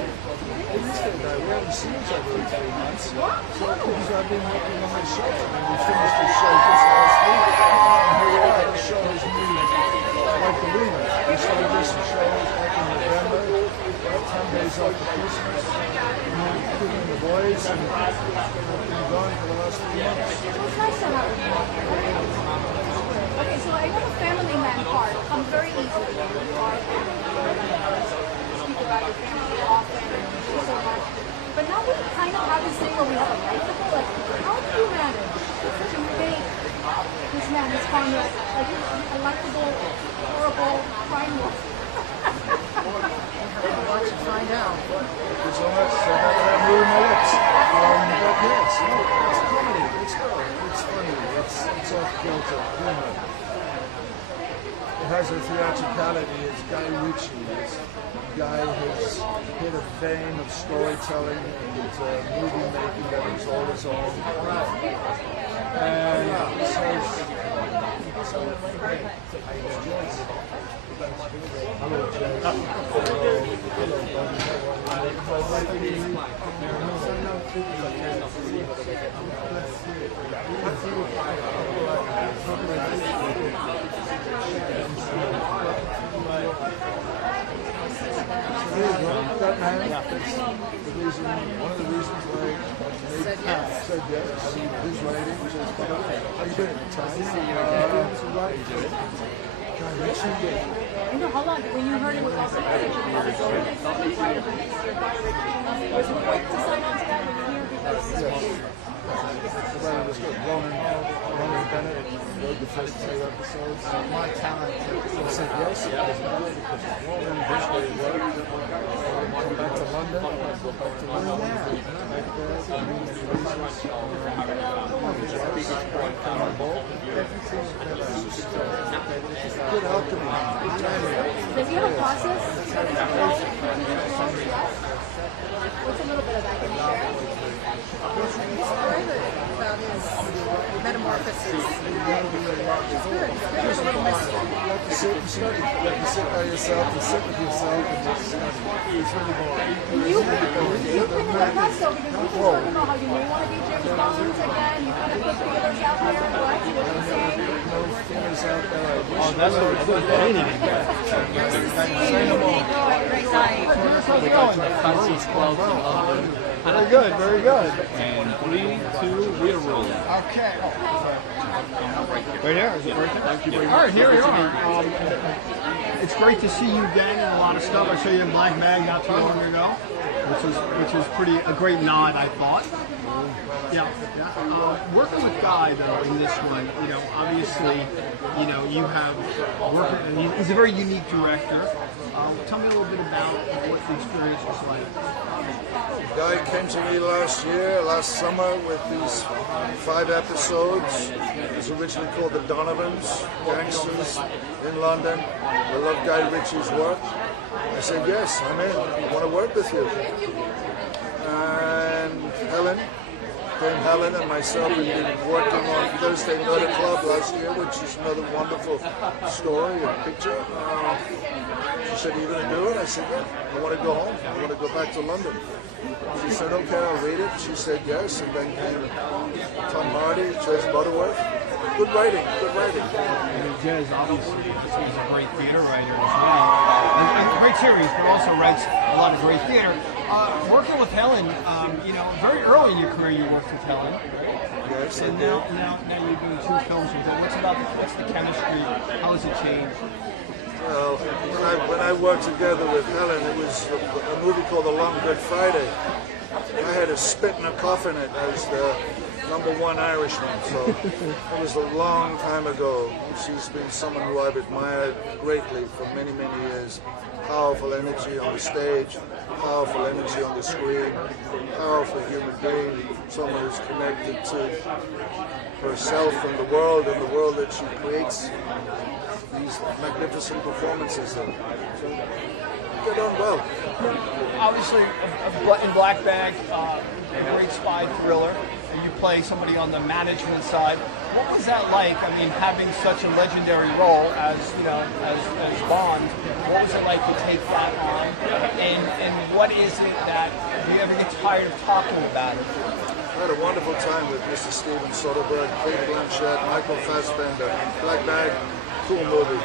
We haven't seen each other in 3 months. So, because I've been working on my show. I mean, we finished the show just last week. And here we are. The show is moving like the moon. We started this show back in November, 10 days after Christmas. Putting in the boys and been going for the last 3 months. It's nice to have you. Okay, so I have a family man part. I'm very easy with you. You are speak about your family often. So much. But now we kind of have this thing where we have a likable, like, how do you manage to make this man, this Conrad, like, a likable, horrible crime lord? Watch and find out. There's so much, so I'm moving my lips. But yes, no, it's comedy, it's good, it's funny, it's off-kilter, humor. It has a theatricality, it's Guy Ritchie, it's Guy has hit a vein of storytelling and movie making that is all his own. And hello, Jess. That man, one of the reasons why I said yes. I mean, his writing was just how you doing? Guy Ritchie. You know, how long, when you heard it was also was it quick to sign on to that when you hear because The writing was good. Ronan Bennett wrote the first 2 episodes. My talent. I said yes, because Ronan visually worked. Come back to London. Go back to London. Back there. Good alchemy. Good timing. does he have a process? What's a little bit of that? Can you share? About his metamorphosis. It's good. It's a little mystery. You have to sit and study. You have to sit by yourself and sit with yourself and just study. It's really boring. You've been in the press though because we just talked about how you may want to be James Bond again. You kind of put feelers out there. What you saying? No fingers out there. I wish. Oh, that's what it's anything. Great night. Fancy's club in London. Very good, very good. And 3, 2, we are rolling. Okay. Right here? Is it right there? Thank you very All much. right, here we are. It's great to see you again in a lot of stuff. I saw you in Black Mag not too long ago, which is pretty a great nod, I thought. Yeah. Working with Guy though in this one, you know, obviously, you know, you have working. He's a very unique director. Tell me a little bit about what the experience was like. Guy came to me last summer with these 5 episodes. It was originally called The Donovans, gangsters in London. I love Guy Ritchie's work. I said, yes, I'm in. I want to work with you. And Helen Dame Helen and myself have been working on Thursday Night Club last year, which is another wonderful story and picture. She said, "Are you going to do it?" I said, "Yeah, I want to go home. I want to go back to London." She said, "Okay, I'll read it." She said yes, and then came Tom Hardy, Jez Butterworth. Good writing, good writing. And Jez, obviously, he's a great theater writer as well. And a great series, but also writes a lot of great theater. Working with Helen, you know, very early in your career you worked with Helen. Yes, and now you're doing 2 films with her. What's the chemistry? How has it changed? Well, when I worked together with Helen, it was a movie called The Long Good Friday. I had to spit in a coffin it as the #1 Irishman, so it was a long time ago. She's been someone who I've admired greatly for many, many years. Powerful energy on the stage, powerful energy on the screen, powerful human being, someone who's connected to herself and the world that she creates these magnificent performances in. So, get on well. Obviously, in Black Bag, a great spy thriller, and you play somebody on the management side. What was that like? I mean, having such a legendary role as, you know, as Bond. What was it like to take that on? And what is it that, do you ever get tired of talking about it? I had a wonderful time with Mr. Steven Soderbergh, Kate Blanchett, Michael Fassbender. Black Bag, cool movie.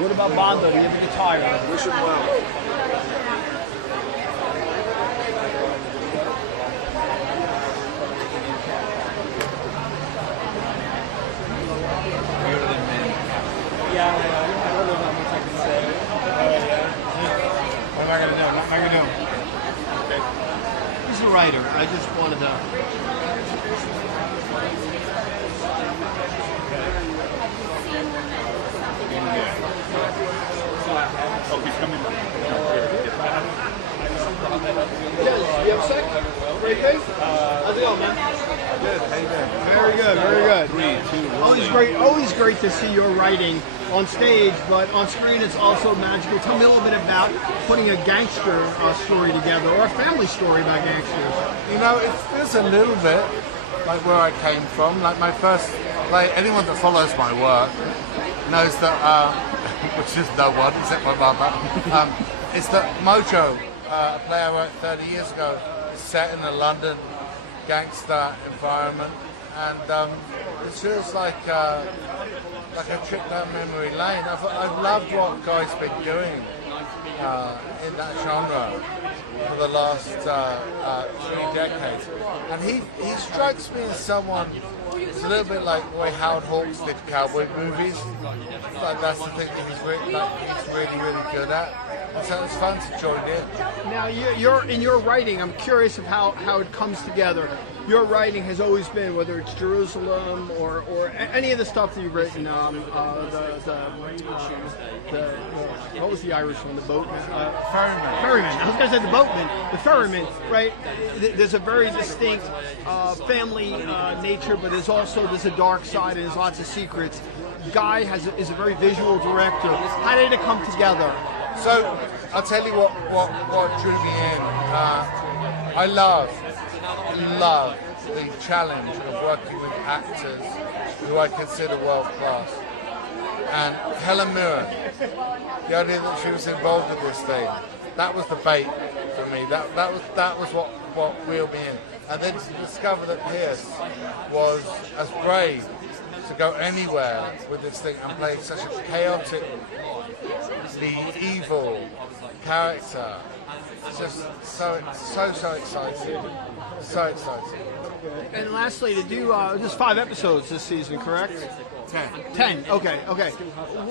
What about Bond, though? Do you ever get tired? Wish him well. Yeah, I don't know how much I can say. What am I gonna do? What am I gonna do? Okay. He's a writer. I just wanted to. Oh, he's coming. You have a sec? Great day? How's it going, man? Good. How you doing? Very good, very good. 3, 2, 1. Always great to see your writing on stage, but on screen it's also magical. Tell me a little bit about putting a gangster story together, or a family story about gangsters. You know, it's a little bit like where I came from. Like my first, like anyone that follows my work knows that, which is no one except my mother. It's that Mojo, a play I wrote 30 years ago, set in a London gangster environment, and it feels like a trip down memory lane. I've loved what Guy's been doing in that genre for the last 3 decades, and he strikes me as someone. It's a little bit like the way Howard Hawks did cowboy movies. Like that's the thing that he's really, really good at. And so it's fun to join in. Now, you're in your writing, I'm curious of how it comes together. Your writing has always been, whether it's Jerusalem or any of the stuff that you've written, what was the Irish one? The boatman? Ferryman. I was going to say the boatman. The ferryman, right? There's a very distinct family nature, but there's a dark side and there's lots of secrets. Guy is a very visual director. How did it come together? So I'll tell you what drew me in. I love the challenge of working with actors who I consider world class. And Helen Mirren, the idea that she was involved in this thing, that was the bait for me. That was what reeled me in. And then to discover that Pierce was as brave to go anywhere with this thing and play such a chaotically evil character. It's just so exciting. So exciting. And lastly, to do just 5 episodes this season, correct? 10. Okay.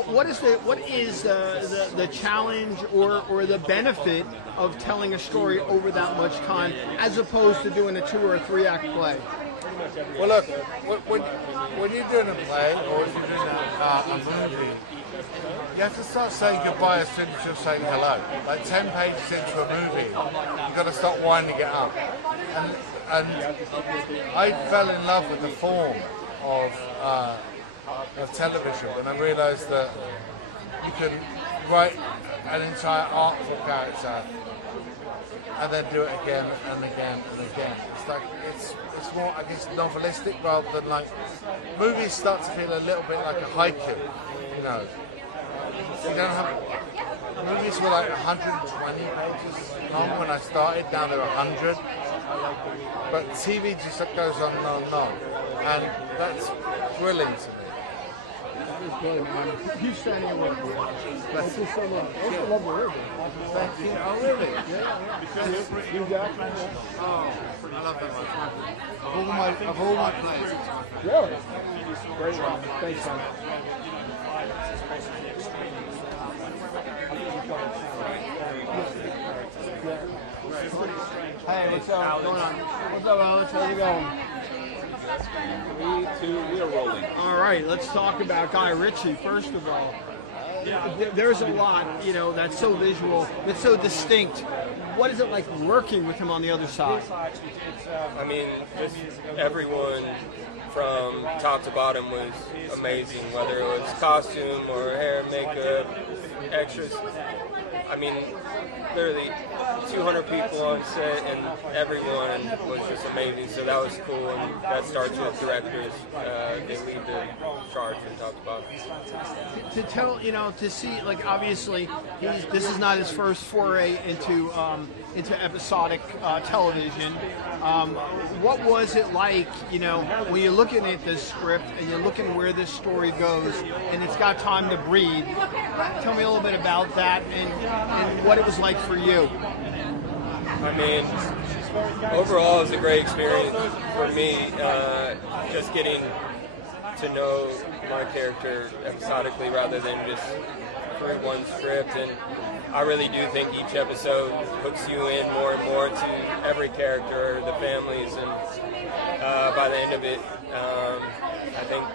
What is the challenge or the benefit of telling a story over that much time, as opposed to doing a 2 or a 3 act play? Well, look, when you're doing a play or when you're doing a movie, you have to start saying goodbye as soon as you're saying hello. Like 10 pages into a movie, you've got to start winding it up. And I fell in love with the form of television when I realised that you can write an entire artful character and then do it again and again and again. It's like it's more, I guess, novelistic rather than like movies start to feel a little bit like a haiku, you know. You don't have movies were like 120 pages long when I started. Now they're 100, but TV just goes on and on and on, and that's thrilling to me. It's good, man. Keep standing and working. Thank you so much. I also love the river. Thank you. Oh, really? Yeah. You got it? Oh, I love that one. Of all my plays. Really? Great one. Thanks, man. Hey, what's up? Going on? What's up, Alex? How's it going? We are rolling. All right, let's talk about Guy Ritchie, first of all. There's a lot, you know, that's so visual, that's so distinct. What is it like working with him on the other side? I mean, just everyone from top to bottom was amazing, whether it was costume or hair, makeup, extras. I mean, literally 200 people on set, and everyone was just amazing. So that was cool, and that starts with directors. They lead the charge from top to bottom. To tell, you know, to see, like, obviously, this is not his first foray into episodic television. What was it like, you know, when you're looking at this script and you're looking where this story goes, and it's got time to breathe? Tell me a little bit about that and what it was like for you. I mean, overall, it was a great experience for me, just getting to know my character episodically rather than just through one script. And I really do think each episode hooks you in more and more to every character, the families, and by the end of it, I think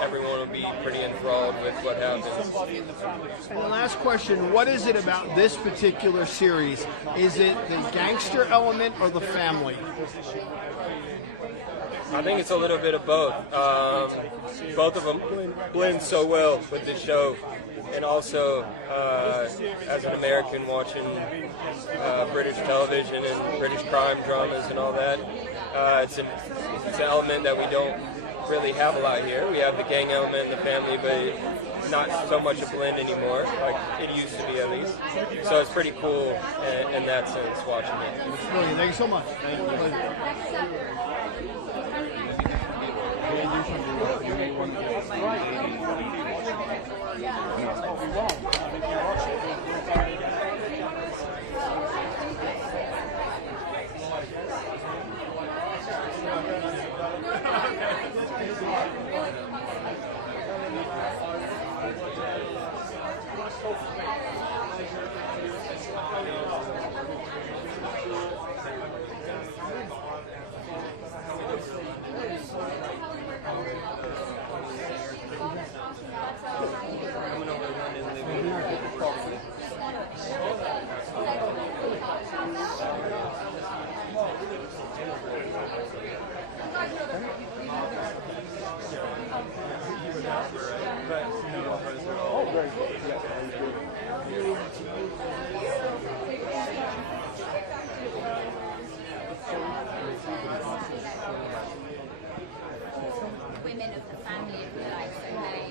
everyone will be pretty enthralled with what happens. And the last question, what is it about this particular series? Is it the gangster element or the family? I think it's a little bit of both. Both of them blend so well with the show. And also, as an American watching British television and British crime dramas and all that, it's an element that we don't really have a lot here. We have the gang element in the family, but not so much a blend anymore, like it used to be at least. So it's pretty cool in that sense, watching it. It's brilliant. Thank you so much. Thank Women of the family, if you like, so they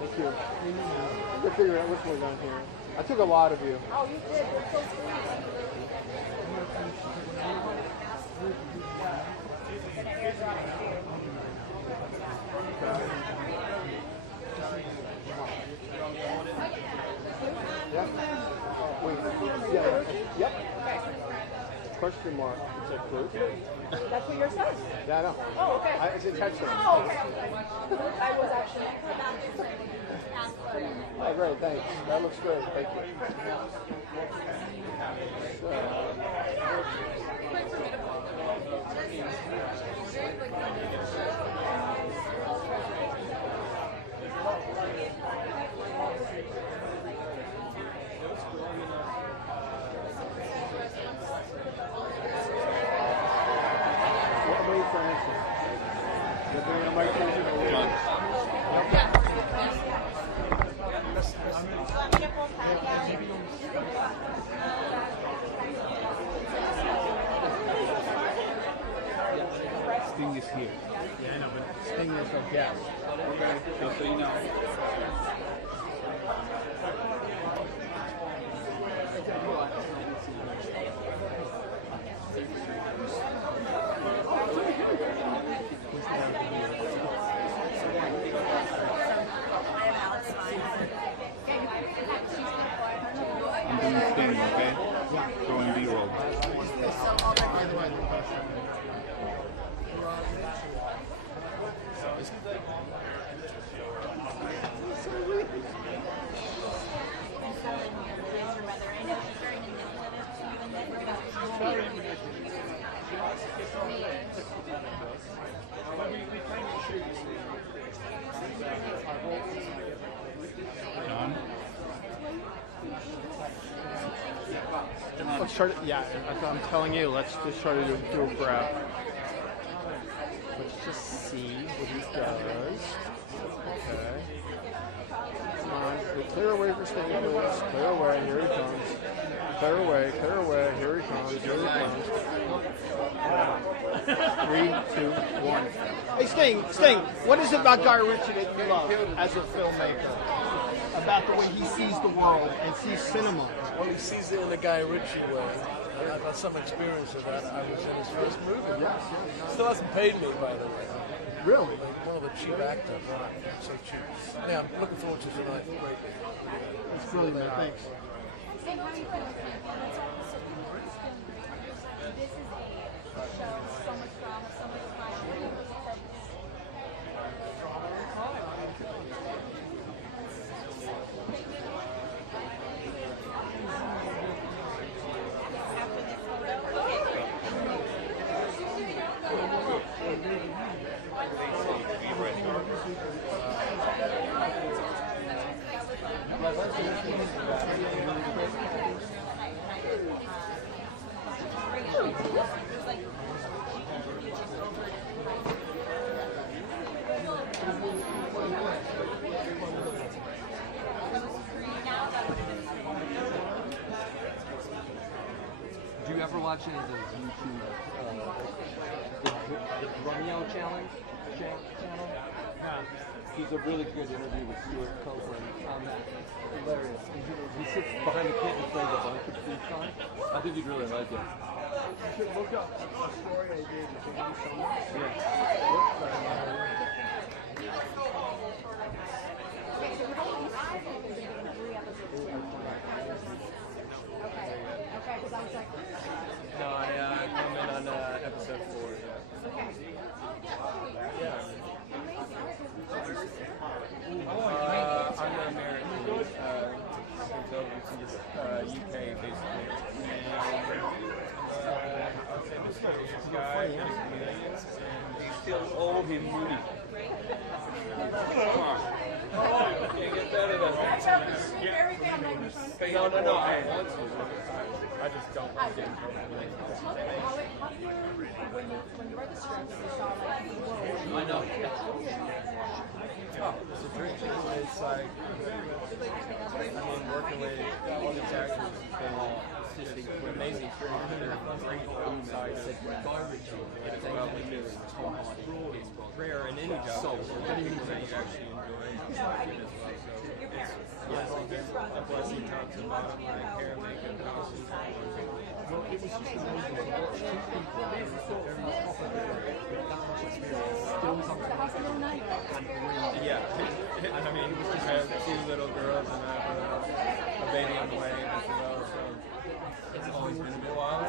Thank you. We'll figure out which one down here. I took a lot of you. Oh, you did. That's so sweet. Yep. Wait. Yeah. Yep. question mark. It's a fruit. That's what yours says. Yeah, I know. Oh, okay. It's intentional. Oh, okay. I was actually. Oh, great, thanks. That looks good. Thank you. Sting is here. Yeah, I know, but Sting is a guest. Okay, just so you know. I'm doing Sting, okay? Throwing B-roll. John? Let's try to, yeah, as I'm telling you, let's just try to do a grab. Let's just see what he does. Okay. Come on, clear away for Sting, please. Clear away, here he comes. Clear away, here he comes, here he comes. 3, 2, 1. Hey Sting, what is it about Guy Ritchie that you love as a filmmaker? About the way he sees the world and sees cinema? Well, he sees it in the Guy Ritchie way. I've had some experience of that. I was in his first movie. Yes. Still hasn't paid me, by the way. Really? Like one of the cheap actors. So cheap. Yeah, I'm looking forward to tonight. Great. It's brilliant, man. Thanks. Do you ever watch any of those YouTube, the Romeo channel? He's a really good interview with Stuart Copeland on that. Hilarious. He sits behind the kit and plays a bunch of flute songs. I think you'd really like it. You should look up a story I did. No, I come in on episode 4. Yeah. I'm an American. Comes overseas, UK basically. I'll say this guy, he's Canadian, and he still owe him money. Come on. Can't get better than that. No, I want to. I just don't want to. I know. Oh, it's a dream. It's like, working with all these actors has been just an amazing experience. They're great outside of it's well with Tom Hardy. It's rare in any job. So people that you actually enjoy as well. So it's a blessing top to bottom, like hair, makeup, costumes. Well, it was just amazing to watch two people very top of their that much experience still something like yeah, I mean, I have 2 little girls and I have a baby on the way as well, so it's always been a bit wild.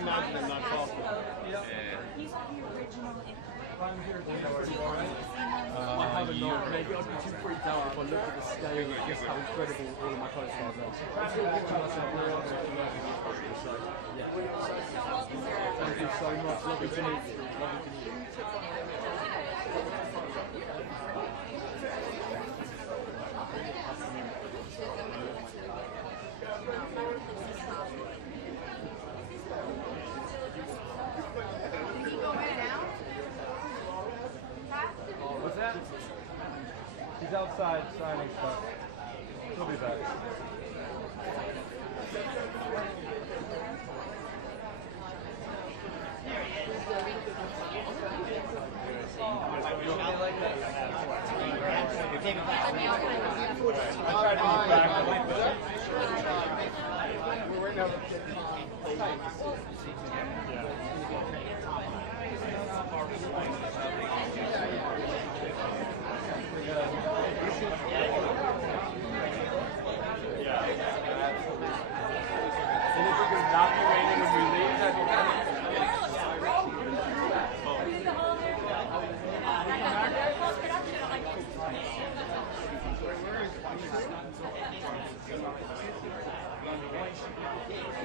can't imagine him not talking. He's the original. I haven't known. Maybe I'd be too freaked out if I looked at the scale of just how incredible all of my co-stars are. Thank you so much. Lovely to meet you. Lovely to meet you. What's that? He's outside signing stuff. He'll be back.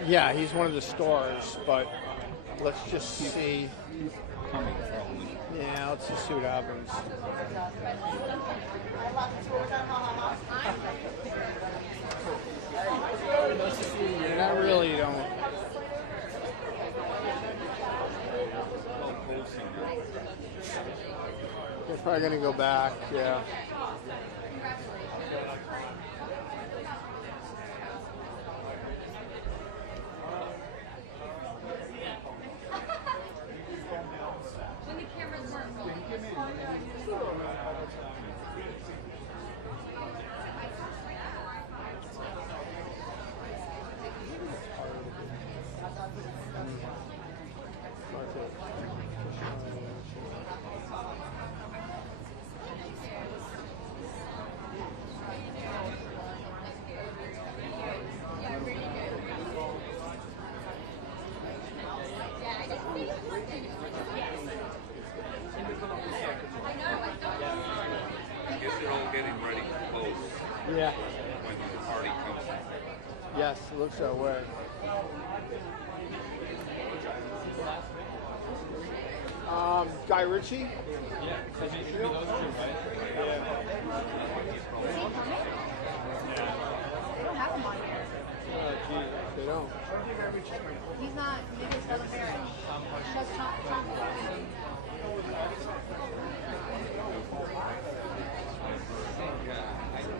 Yeah, he's one of the stars, but let's just see. Yeah, let's just see what happens. I really don't. They're probably going to go back, yeah. When the cameras weren't rolling. I guess they're all getting ready to close Yeah. when the party comes. Yes, it looks that way. Guy Ritchie? Yeah, those two, right? They don't have him on here. They don't. He's not, maybe it's Southern Barrett. Just Tom.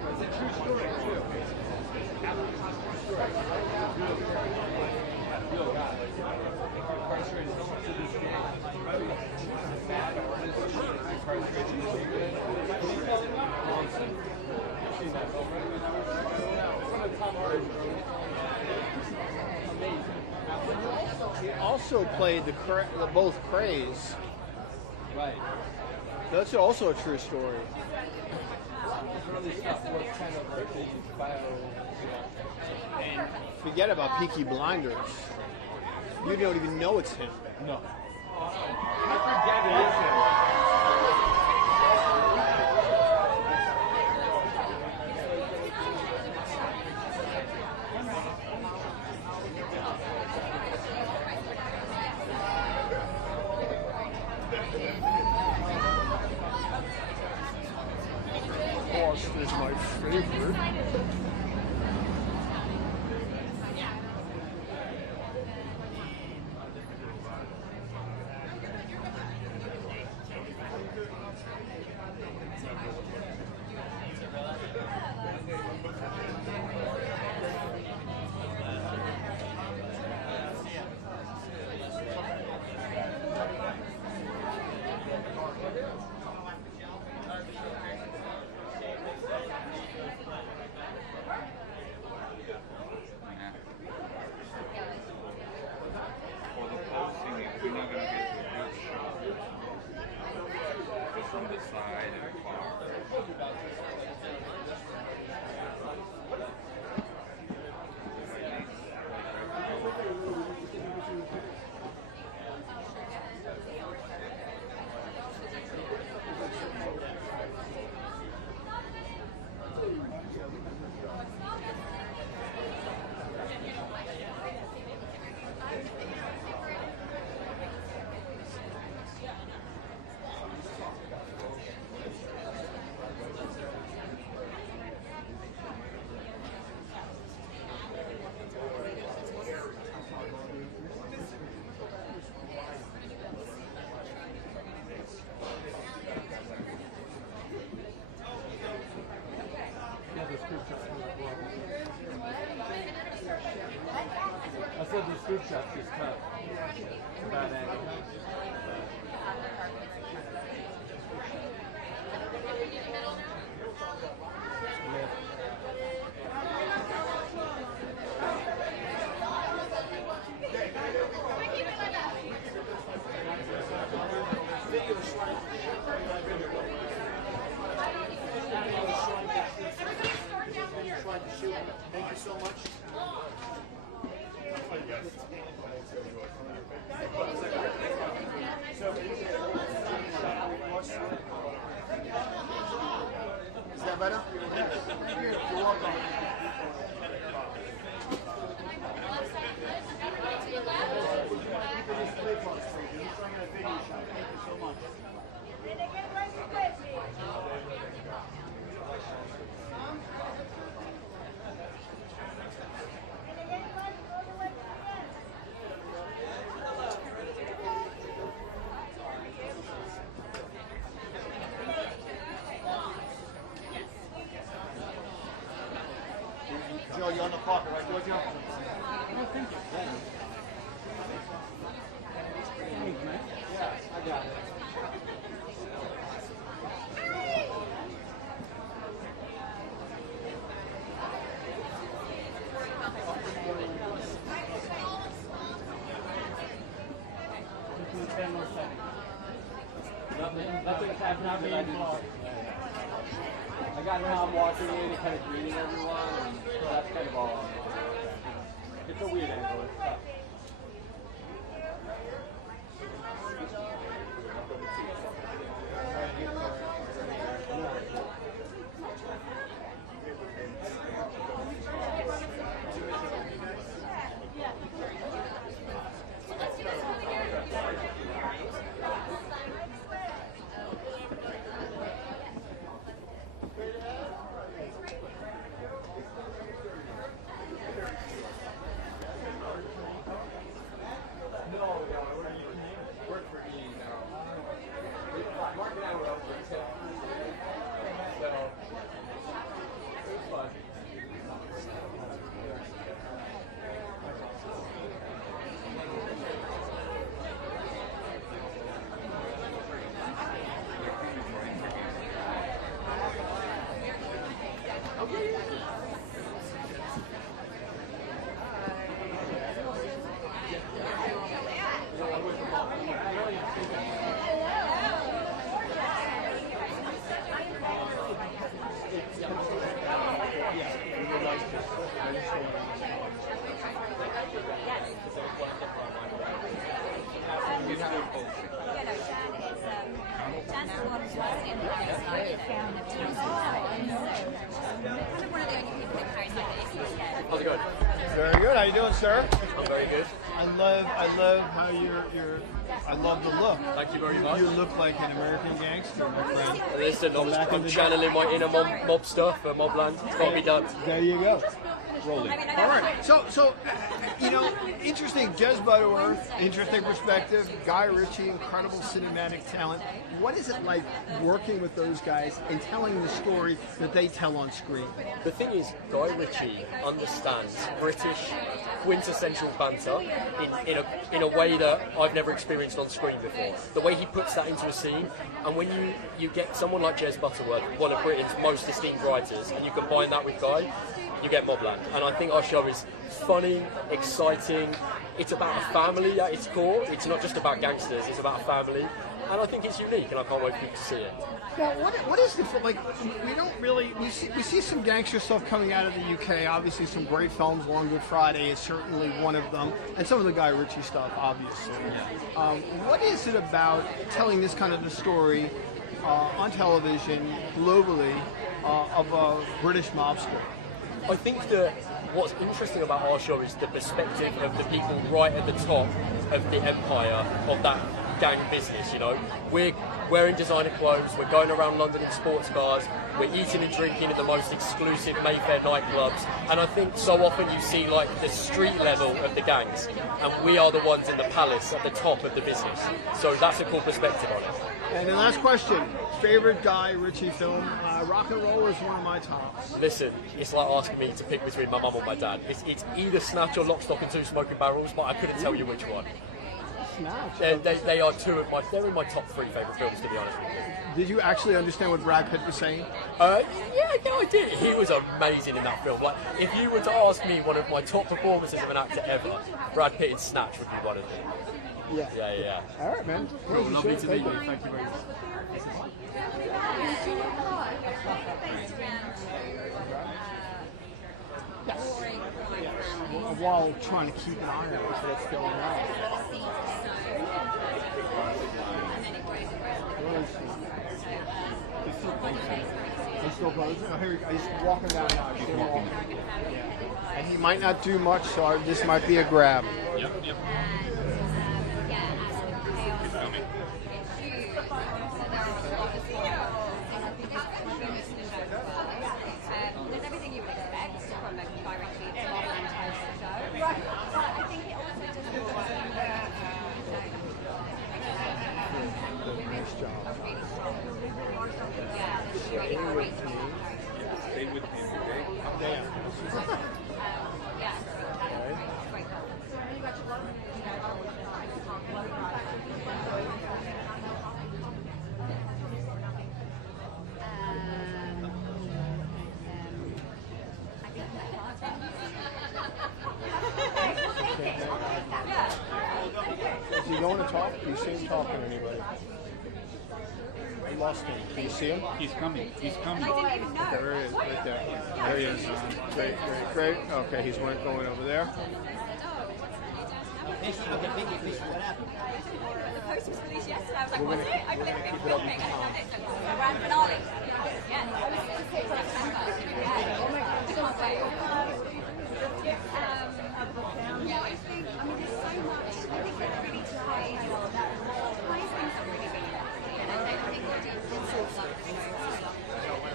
It's a true story, too. He also played both Crays. Right. That's also a true story. And forget about Peaky Blinders. You don't even know it's him. No. I forget it is him. Boston is my favorite. said these food shots is tough. Bad angle. Thank you so much. Is that better? You're welcome. Joe, you're on the clock, right, Georgia? Oh, thank you. Thanks, man. Yeah, I got it. Nothing's happening that I didn't. I got Tom watching it and kind of greeting everyone, and that's kind of all. It's a weird angle. It's tough. How's it going? Very good. How you doing, sir? I'm very good. I love how you're. I love the look. Thank you very much. You look like an American gangster, my friend. Listen, I'm channeling my inner mob stuff for MobLand. It's got to be done. There you go. Rolling. All right. So, you know, interesting. Jez Butterworth, interesting perspective. Guy Ritchie, incredible cinematic talent. What is it like working with those guys and telling the story that they tell on screen? The thing is, Guy Ritchie understands British quintessential banter in a way that I've never experienced on screen before. The way he puts that into a scene, and when you get someone like Jez Butterworth, one of Britain's most esteemed writers, and you combine that with Guy, you get MobLand. And I think our show is funny, exciting. It's about a family at its core. It's not just about gangsters, it's about a family. And I think it's unique, and I can't wait for you to see it. Now, what is the like? We don't really we see some gangster stuff coming out of the UK. Obviously, some great films. Long Good Friday is certainly one of them, and some of the Guy Ritchie stuff, obviously. What is it about telling this kind of a story on television globally of a British mobster? I think that what's interesting about our show is the perspective of the people right at the top of the empire of that gang business, you know. We're wearing designer clothes, we're going around London in sports cars, we're eating and drinking at the most exclusive Mayfair nightclubs, and I think so often you see like the street level of the gangs, and we are the ones in the palace at the top of the business. So that's a cool perspective on it. And the last question, favorite Guy Ritchie film? Rock and Roll is one of my tops. Listen, it's like asking me to pick between my mum or my dad. It's either Snatch or Lock, Stock and Two Smoking Barrels, but I couldn't tell you which one. Snatch? They are they're in my top 3 favourite films, to be honest with you. Did you actually understand what Brad Pitt was saying? Yeah, I did. He was amazing in that film. Like, if you were to ask me one of my top performances of an actor ever, Brad Pitt in Snatch would be one of them. Yeah. All right, man. Bro, lovely to meet you. Thank you very much. Yes. While trying to keep an eye on what's going on. He's still closing? Oh, here he goes. He's walking down now. He's still walking. Yeah. And he might not do much, so this might be a grab. Yep. There's everything you would expect from a directly to MobLand host show. But I think it also does Nice job. really great. Stay with me, okay? Is he going to talk? Do you see him talking to anybody? I lost him. Do you see him? He's coming. He's coming. There he is, right there. There he is. Great. Okay, he's going over there. The post was released yesterday. I was like, We're what's gonna- it? I believe keep it's it up filming. with I didn't know Tom. this. The grand finale. Yeah. I was going to say September. Yeah. Oh my God. I can't wait. Yeah, I think, I mean, there's so much. I think that really ties things are really big. And I think we're doing this sort of like the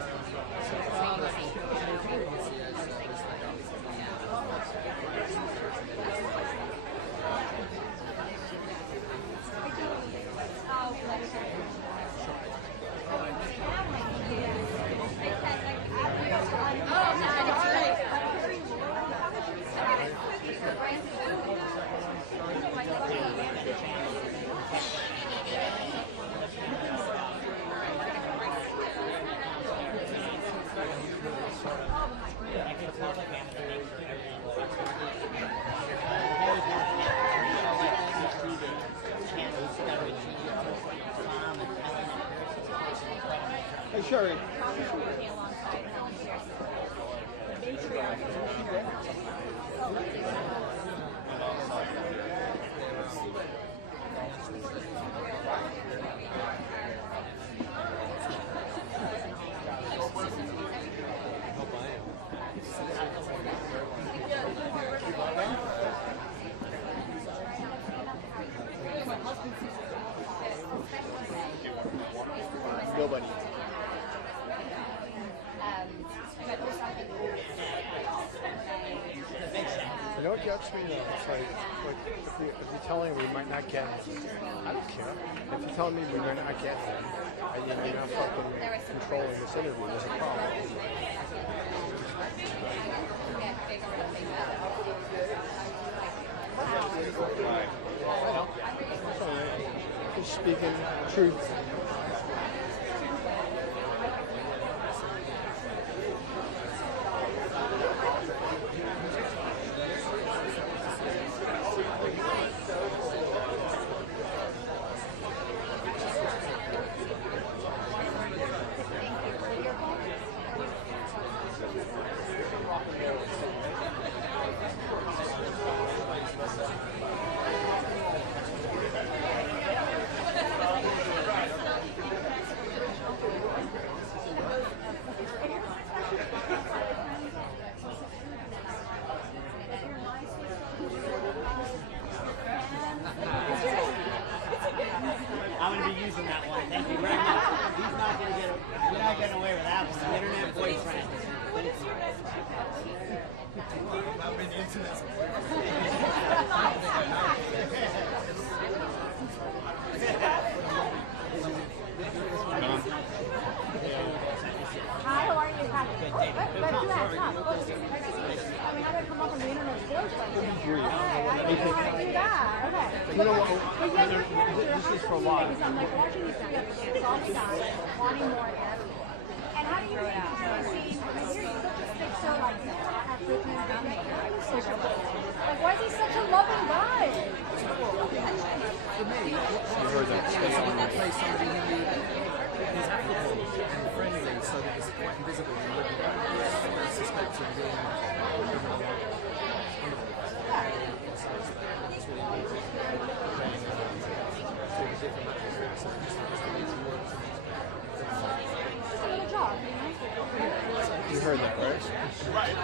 Hey, Sherry. Nobody. You know what gets me though? It's like if you're telling me we might not get it, I don't care. If you're telling me we might not get it, and you're not fucking controlling this interview, there's a problem. Just speaking truth. I've been into this. Hi, how are you? Hi. Let's do that. Come. Nice to see you. I mean, how did it come up on the internet first? Okay, I didn't know how to do that. Okay. You know what? But yeah, your character, This how is for a do you while. make this? I'm like watching these 3 episodes all the time, wanting more again. And how do you make it to a scene? I mean, you're such a stick, so like, you don't have to like, why is he such a loving guy? For me, what was it? Someone to play somebody who is affable and friendly, so that it's quite invisible and wouldn't suspect him being You heard that, right? Right.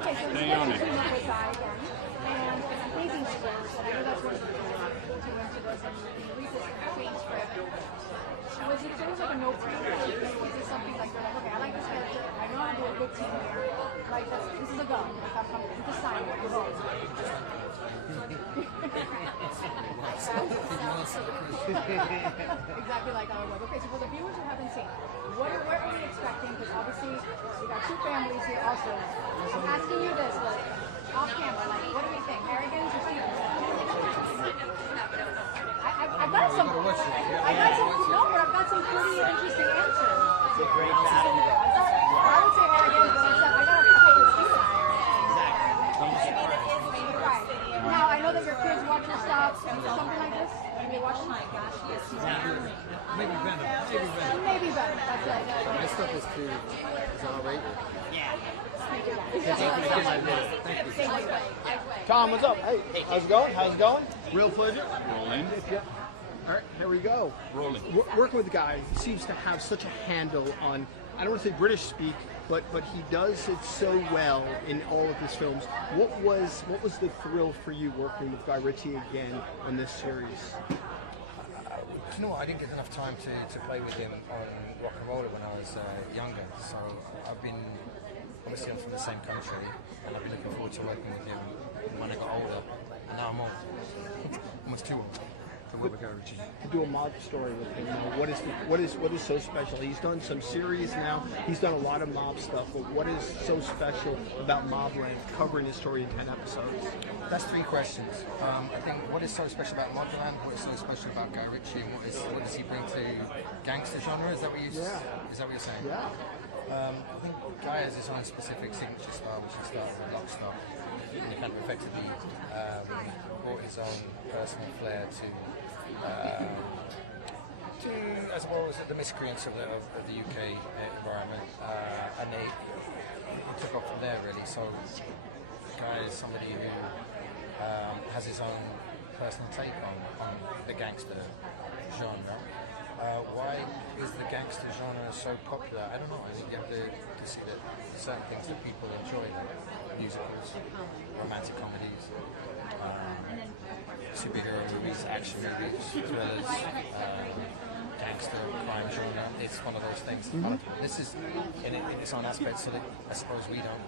Okay, so this is up with Guy again, and amazing script, and I know that's one of the reasons to into this, and you read this same script. Was it sort of like a no-brainer? Was this something like you're like, okay, I like this character, I know how to do a good team here, like this is a go, like I'm just sign it, you're going. Exactly like I was. Okay, so for the viewers who haven't seen, what are we expecting? Because obviously we got 2 families here also. I'm asking you this, like, off camera, like, what do we think? Harrigan's or Stevens? I've got some. No, but I've got some pretty interesting answers. I would say Harrigan's, but I got a couple of Stevens. Right. Now I know that your kids watch your stuff, something like this. They watch. Oh my gosh, yes. maybe Venom. Maybe Venom. That's right. My stuff is too R-rated. Tom, what's up? Hey, how's it going? How's it going? Real pleasure. Rolling. Yeah. All right, here we go. Rolling. Working with a guy who seems to have such a handle on, I don't want to say British speak, but he does it so well in all of his films. What was the thrill for you working with Guy Ritchie again on this series? You know what, I didn't get enough time to play with him on Rock and Roller when I was younger, so I've been, obviously I'm from the same country, and I've been looking forward to working with him when I got older, and now I'm old, almost too old to work with Guy Ritchie. To do a mob story with him, what is so special? He's done some series now, he's done a lot of mob stuff, but what is so special about MobLand, covering his story in 10 episodes? That's 3 questions. I think what is so special about MobLand, what is so special about Guy Ritchie, and what does he bring to gangster genre? Is that what you? Yeah. Is that what you're saying? Yeah. I think Guy has his own specific signature style, which he started with Lockstock, and he kind of effectively brought his own personal flair to as well as the miscreants of the UK environment, and he took off from there really. So Guy is somebody who has his own personal take on the gangster genre. Why is the gangster genre so popular? I don't know. I think you have to see that certain things that people enjoy, like musicals, romantic comedies, superhero movies, action movies, thrillers, gangster, crime genre. It's one of those things. This is in its own aspect, so that I suppose we don't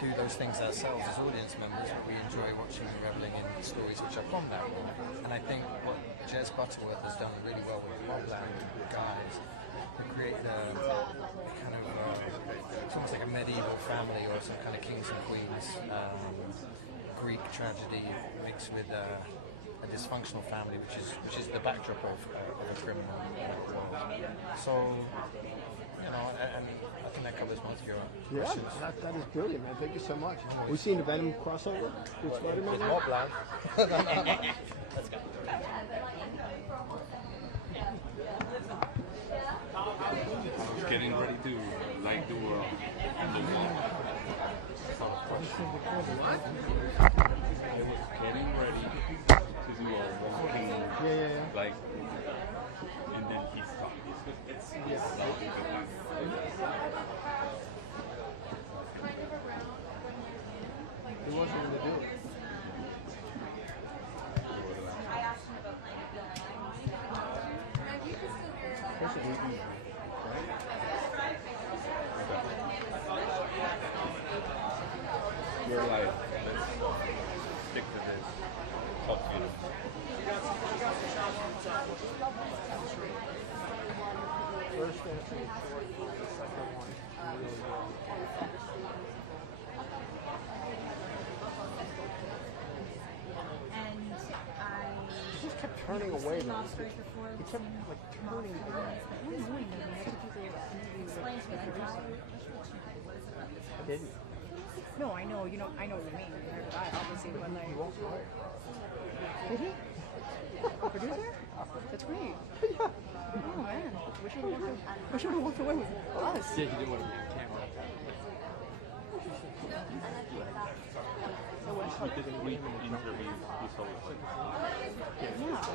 do those things ourselves as audience members, but we enjoy watching and reveling in stories which are from that world. And I think what Jez Butterworth has done really well with MobLand guys, to create the kind of it's almost like a medieval family or some kind of kings and queens Greek tragedy mixed with a dysfunctional family, which is the backdrop of a criminal world. So, you know, and I think that covers most of your questions. Yeah, that is brilliant, man. Thank you so much. We've seen the Venom crossover with Spider-Man. With MobLand. Let's go. I was getting ready to like do on the wall. What? I was getting ready to do a walking, like, and then he stopped. He wasn't going to do it. I asked him about playing a film. That's a weekend. we're like, let's stick to this. Talk to you. First and fourth, the second one. Really good. And She just kept turning away though. Oscars before. He kept like turning away. Explain to me. I didn't. No, I know. You know. I know what you mean. Neither did I, obviously, but like. Did he? A producer? That's great. Oh man, wish I would have walked away with us. Yeah, you didn't want to be on camera. We did a week interview. Yeah.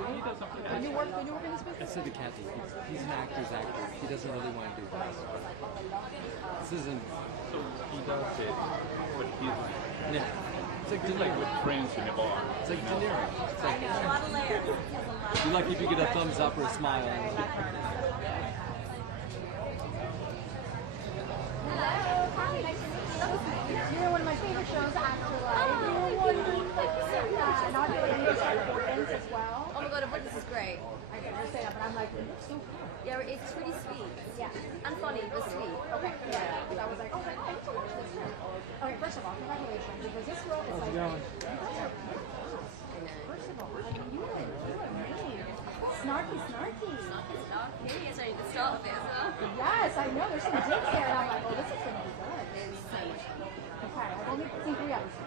When you work in this business? I said to Kathy, he's an actor's actor. He doesn't really want to do this. This isn't. So he does it, but he's. Yeah. It's like He's like with friends in a bar. It's like De Niro. It's like, A lot of layers. you're lucky if you get a thumbs up or a smile. You're one of my favorite shows, Afterlife. You're one and I'll do like news ends as well. Oh my god, Avoidance is great. I can never say that, but I'm like, it looks so cool. Yeah, it's really sweet. Yeah. And funny, but sweet. Okay, yeah. So I was like, okay, I need to watch this one. Okay, first of all, congratulations, because this role is like, you guys are, first of all, I mean, you are amazing. Snarky. Snarky. It's only the start of it as well. Yes, I know, there's some digs there, and I'm like, oh, this is going to be good. It's so much fun. Okay, I've only seen 3 episodes.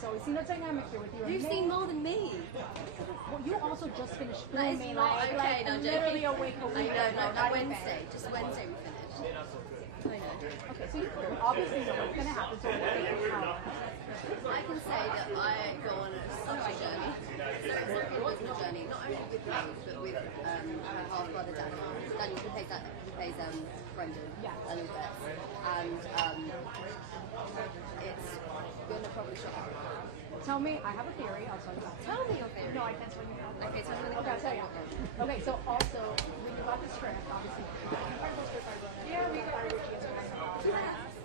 So we've seen a dynamic here with you. You've seen more than me. Well, you also just finished That is filming, not like okay, no, literally joking. a week a I week. know, not Wednesday. Just Wednesday we finished. I know. Okay, so you obviously know what's going to happen, so what is it? I can say that I go on such a journey. So it's an emotional journey, not only with me, but with her half brother Daniel. Daniel, he plays Brendan a little bit. And it's gonna probably shock everyone. Tell me, I have a theory, I'll tell you that. Tell me your theory. No, I can't tell you now. Okay, tell me Okay, I'll tell you. Okay, so also, when you got the script, obviously, incredible script I wrote. Yeah, we got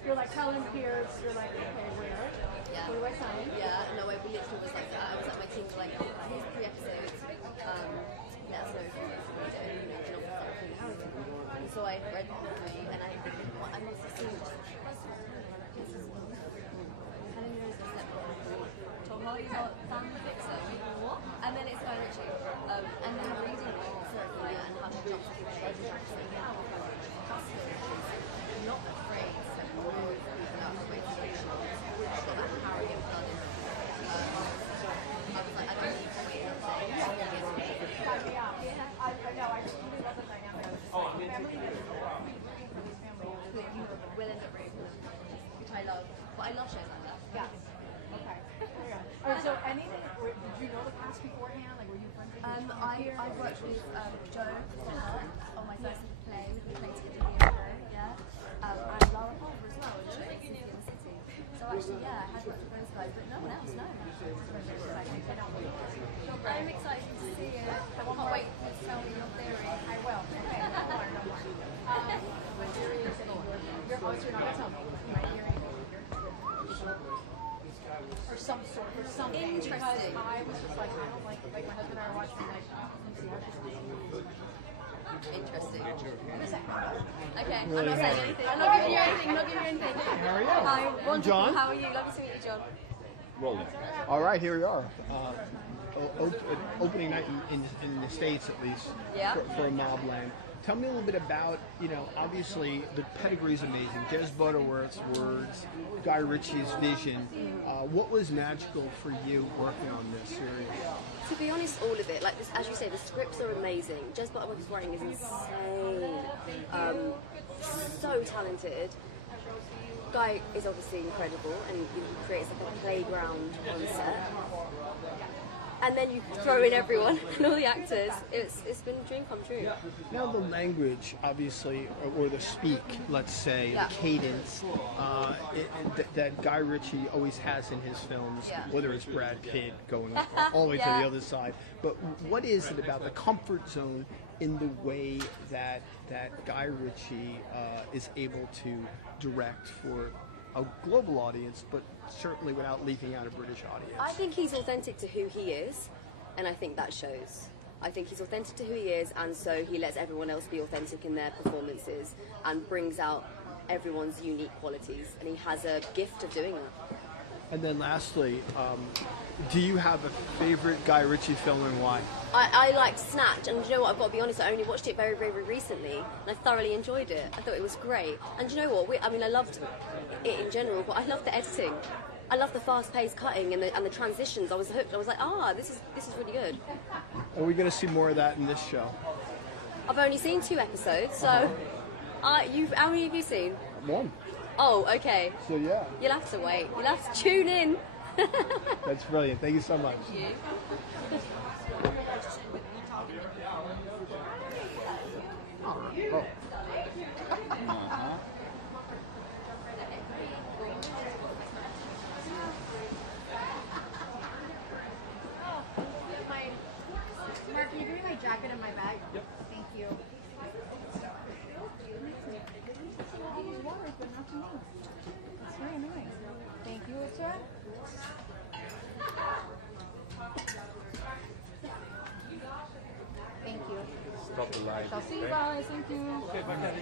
You're like telling peers, you're like, okay, where? Yeah. What do I sign? Yeah, no, it literally was like that. I was like, my team were like, here's the 3 episodes. Let us know if you want to read it. And, you know, and so I read the 3, and I must have seen just Tom Hardy's not fan of it, so what? And then it's Guy Ritchie. And then reading it, sorry, and Hush Johnson, not afraid to move people out of the way to make sure she's got that Harrigan blood in her. I was like, I don't need to wait and say, Yeah, I know, I really love the dynamic. Family will end up raping them, which I love. But I love shows like that. Yeah. Okay. Alright, so anything, did you know the cast beforehand? Like, were you friends with I worked with Joe on my first play. We played together a year ago, yeah. And Laura Palmer as well, which is in the city. So actually, yeah, I had worked with those guys, but no one else, no. I'm excited to see it. I can't wait to tell me your theory. I will. Okay, don't worry. My theory is that you're not gonna tell me. My theory or some sort, or something. Interesting. Because I was just like, I don't like my husband and I were watching, like, let's see how she's interesting. Okay, I'm not saying anything. I'm not giving you anything. Not giving you anything. How are you? Hi, wonderful. John. How are you? Lovely to meet you, John. Rolling. All right, here we are. Opening night in the States, at least, Yeah. for MobLand. Tell me a little bit about, obviously the pedigree is amazing. Des Butterworth's words, Guy Ritchie's vision. What was magical for you working on this series? To be honest, all of it. Like this, as you say, the scripts are amazing. Des Butterworth's writing is insane. So talented. Guy is obviously incredible, and he creates like a playground on set. And then you throw in everyone and all the actors. It's been a dream come true. Now the language, obviously, or the speak, let's say, Yeah. the cadence that Guy Ritchie always has in his films, Yeah. whether it's Brad Pitt going all the way to Yeah. the other side. But what is it about the comfort zone in the way that Guy Ritchie is able to direct for a global audience, but certainly without leaking out a British audience. I think he's authentic to who he is, and I think that shows. I think he's authentic to who he is, and so he lets everyone else be authentic in their performances and brings out everyone's unique qualities, and he has a gift of doing that. And then lastly, do you have a favorite Guy Ritchie film and why? I liked Snatch, and you know what, I've got to be honest, I only watched it very, very recently, and I thoroughly enjoyed it. I thought it was great. And you know what, I mean, I loved it in general, but I loved the editing. I love the fast-paced cutting and the transitions. I was hooked. I was like, this is really good. Are we going to see more of that in this show? I've only seen 2 episodes, so how many have you seen? 1. Oh, okay. So yeah. You'll have to wait. You'll have to tune in. That's brilliant. Thank you so much. Thank you. Oh. Mark, can you give me my jacket and my bag? Yep. Thank you. These waters, but not to me. That's very annoying. Thank you, sir. Thank you. Stop the light. Shall see you guys. Thank you. Okay, bye.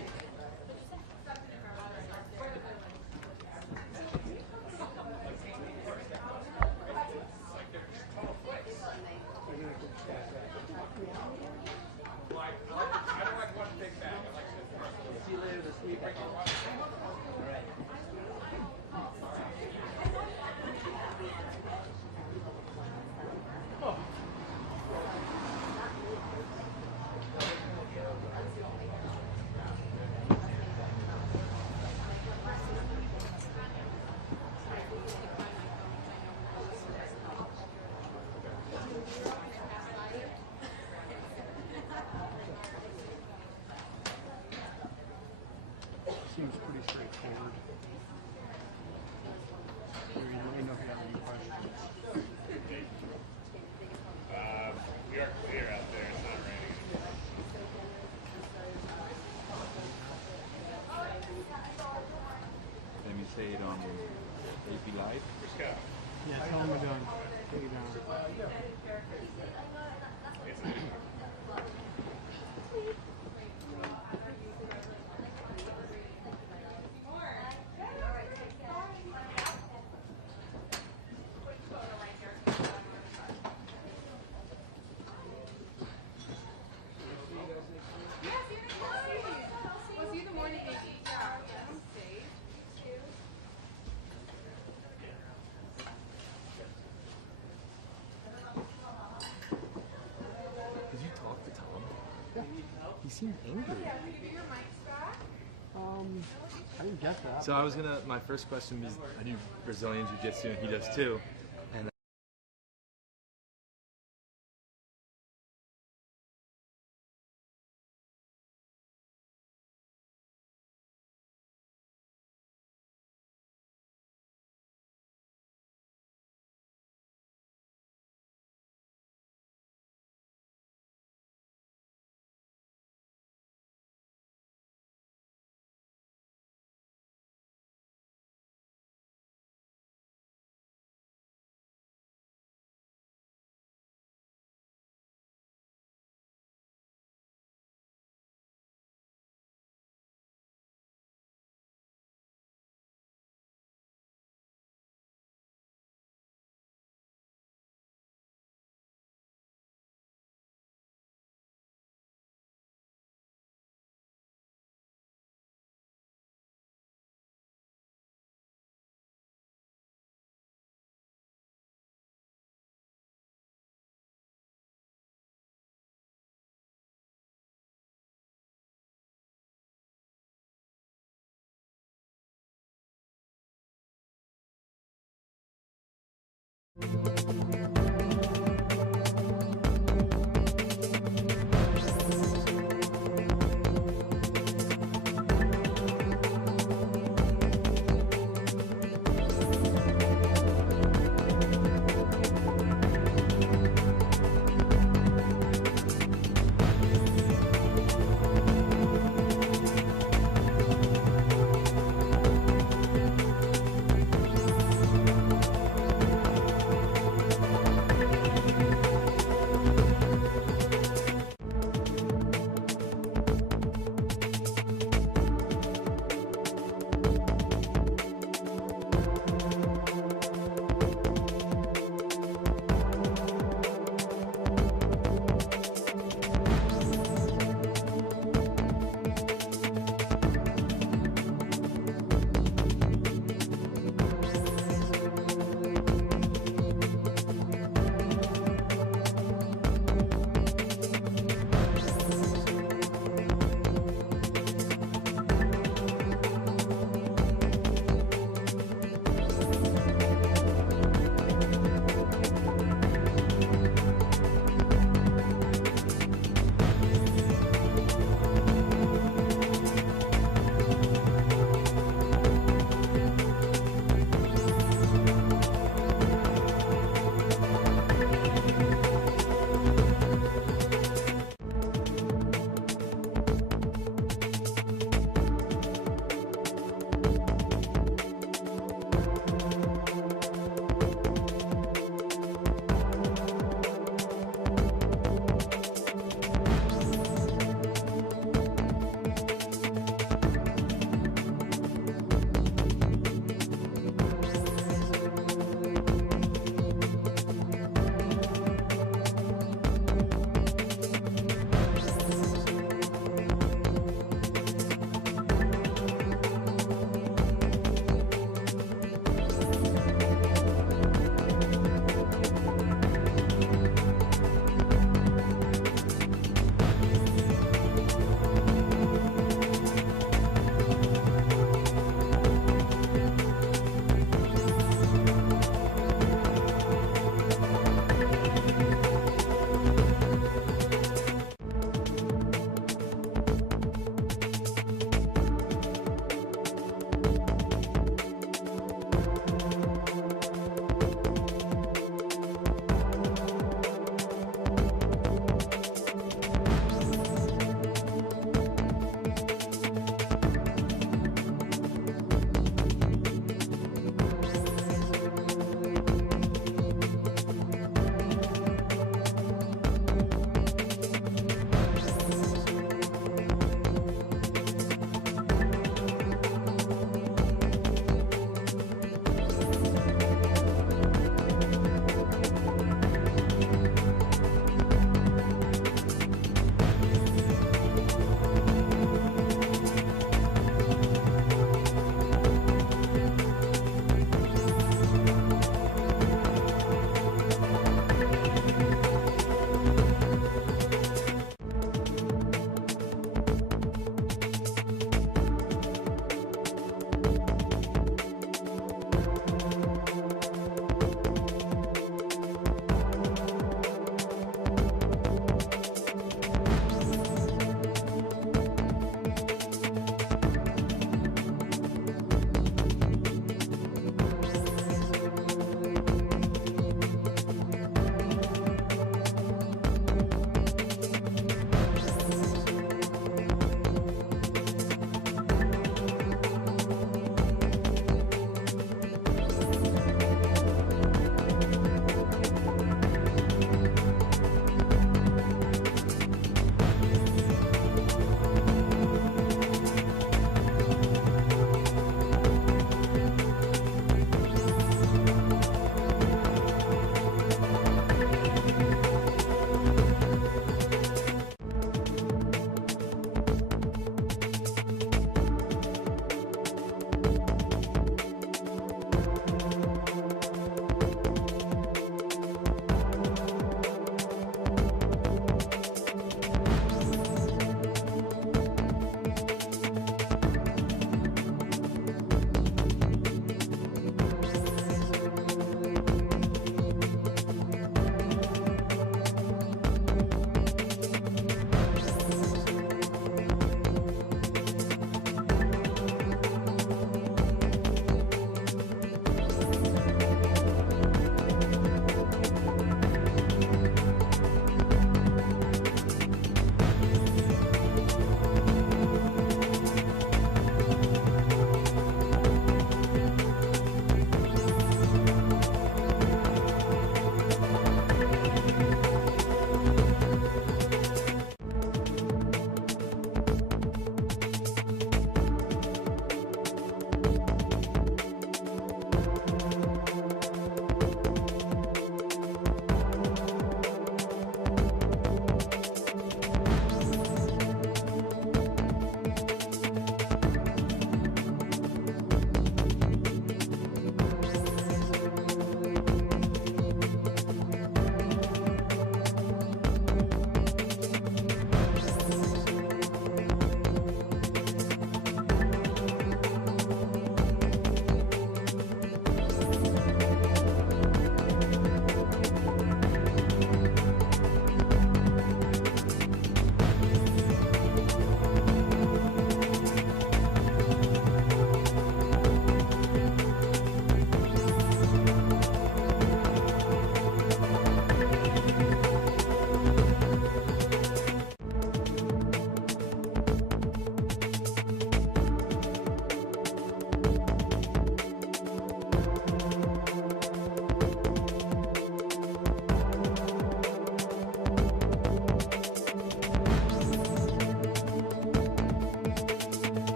Seems pretty straightforward. Let me know if you have any questions. We are clear out there. It's not raining. Let me say it on AP Live. Yeah, tell them we're done. Take it down. We'll see you in the morning, maybe. Yeah. Did you talk to Tom? Yeah. He seemed angry. I didn't get that. So my first question was, I do Brazilian Jiu-Jitsu and he does too. And Thank you.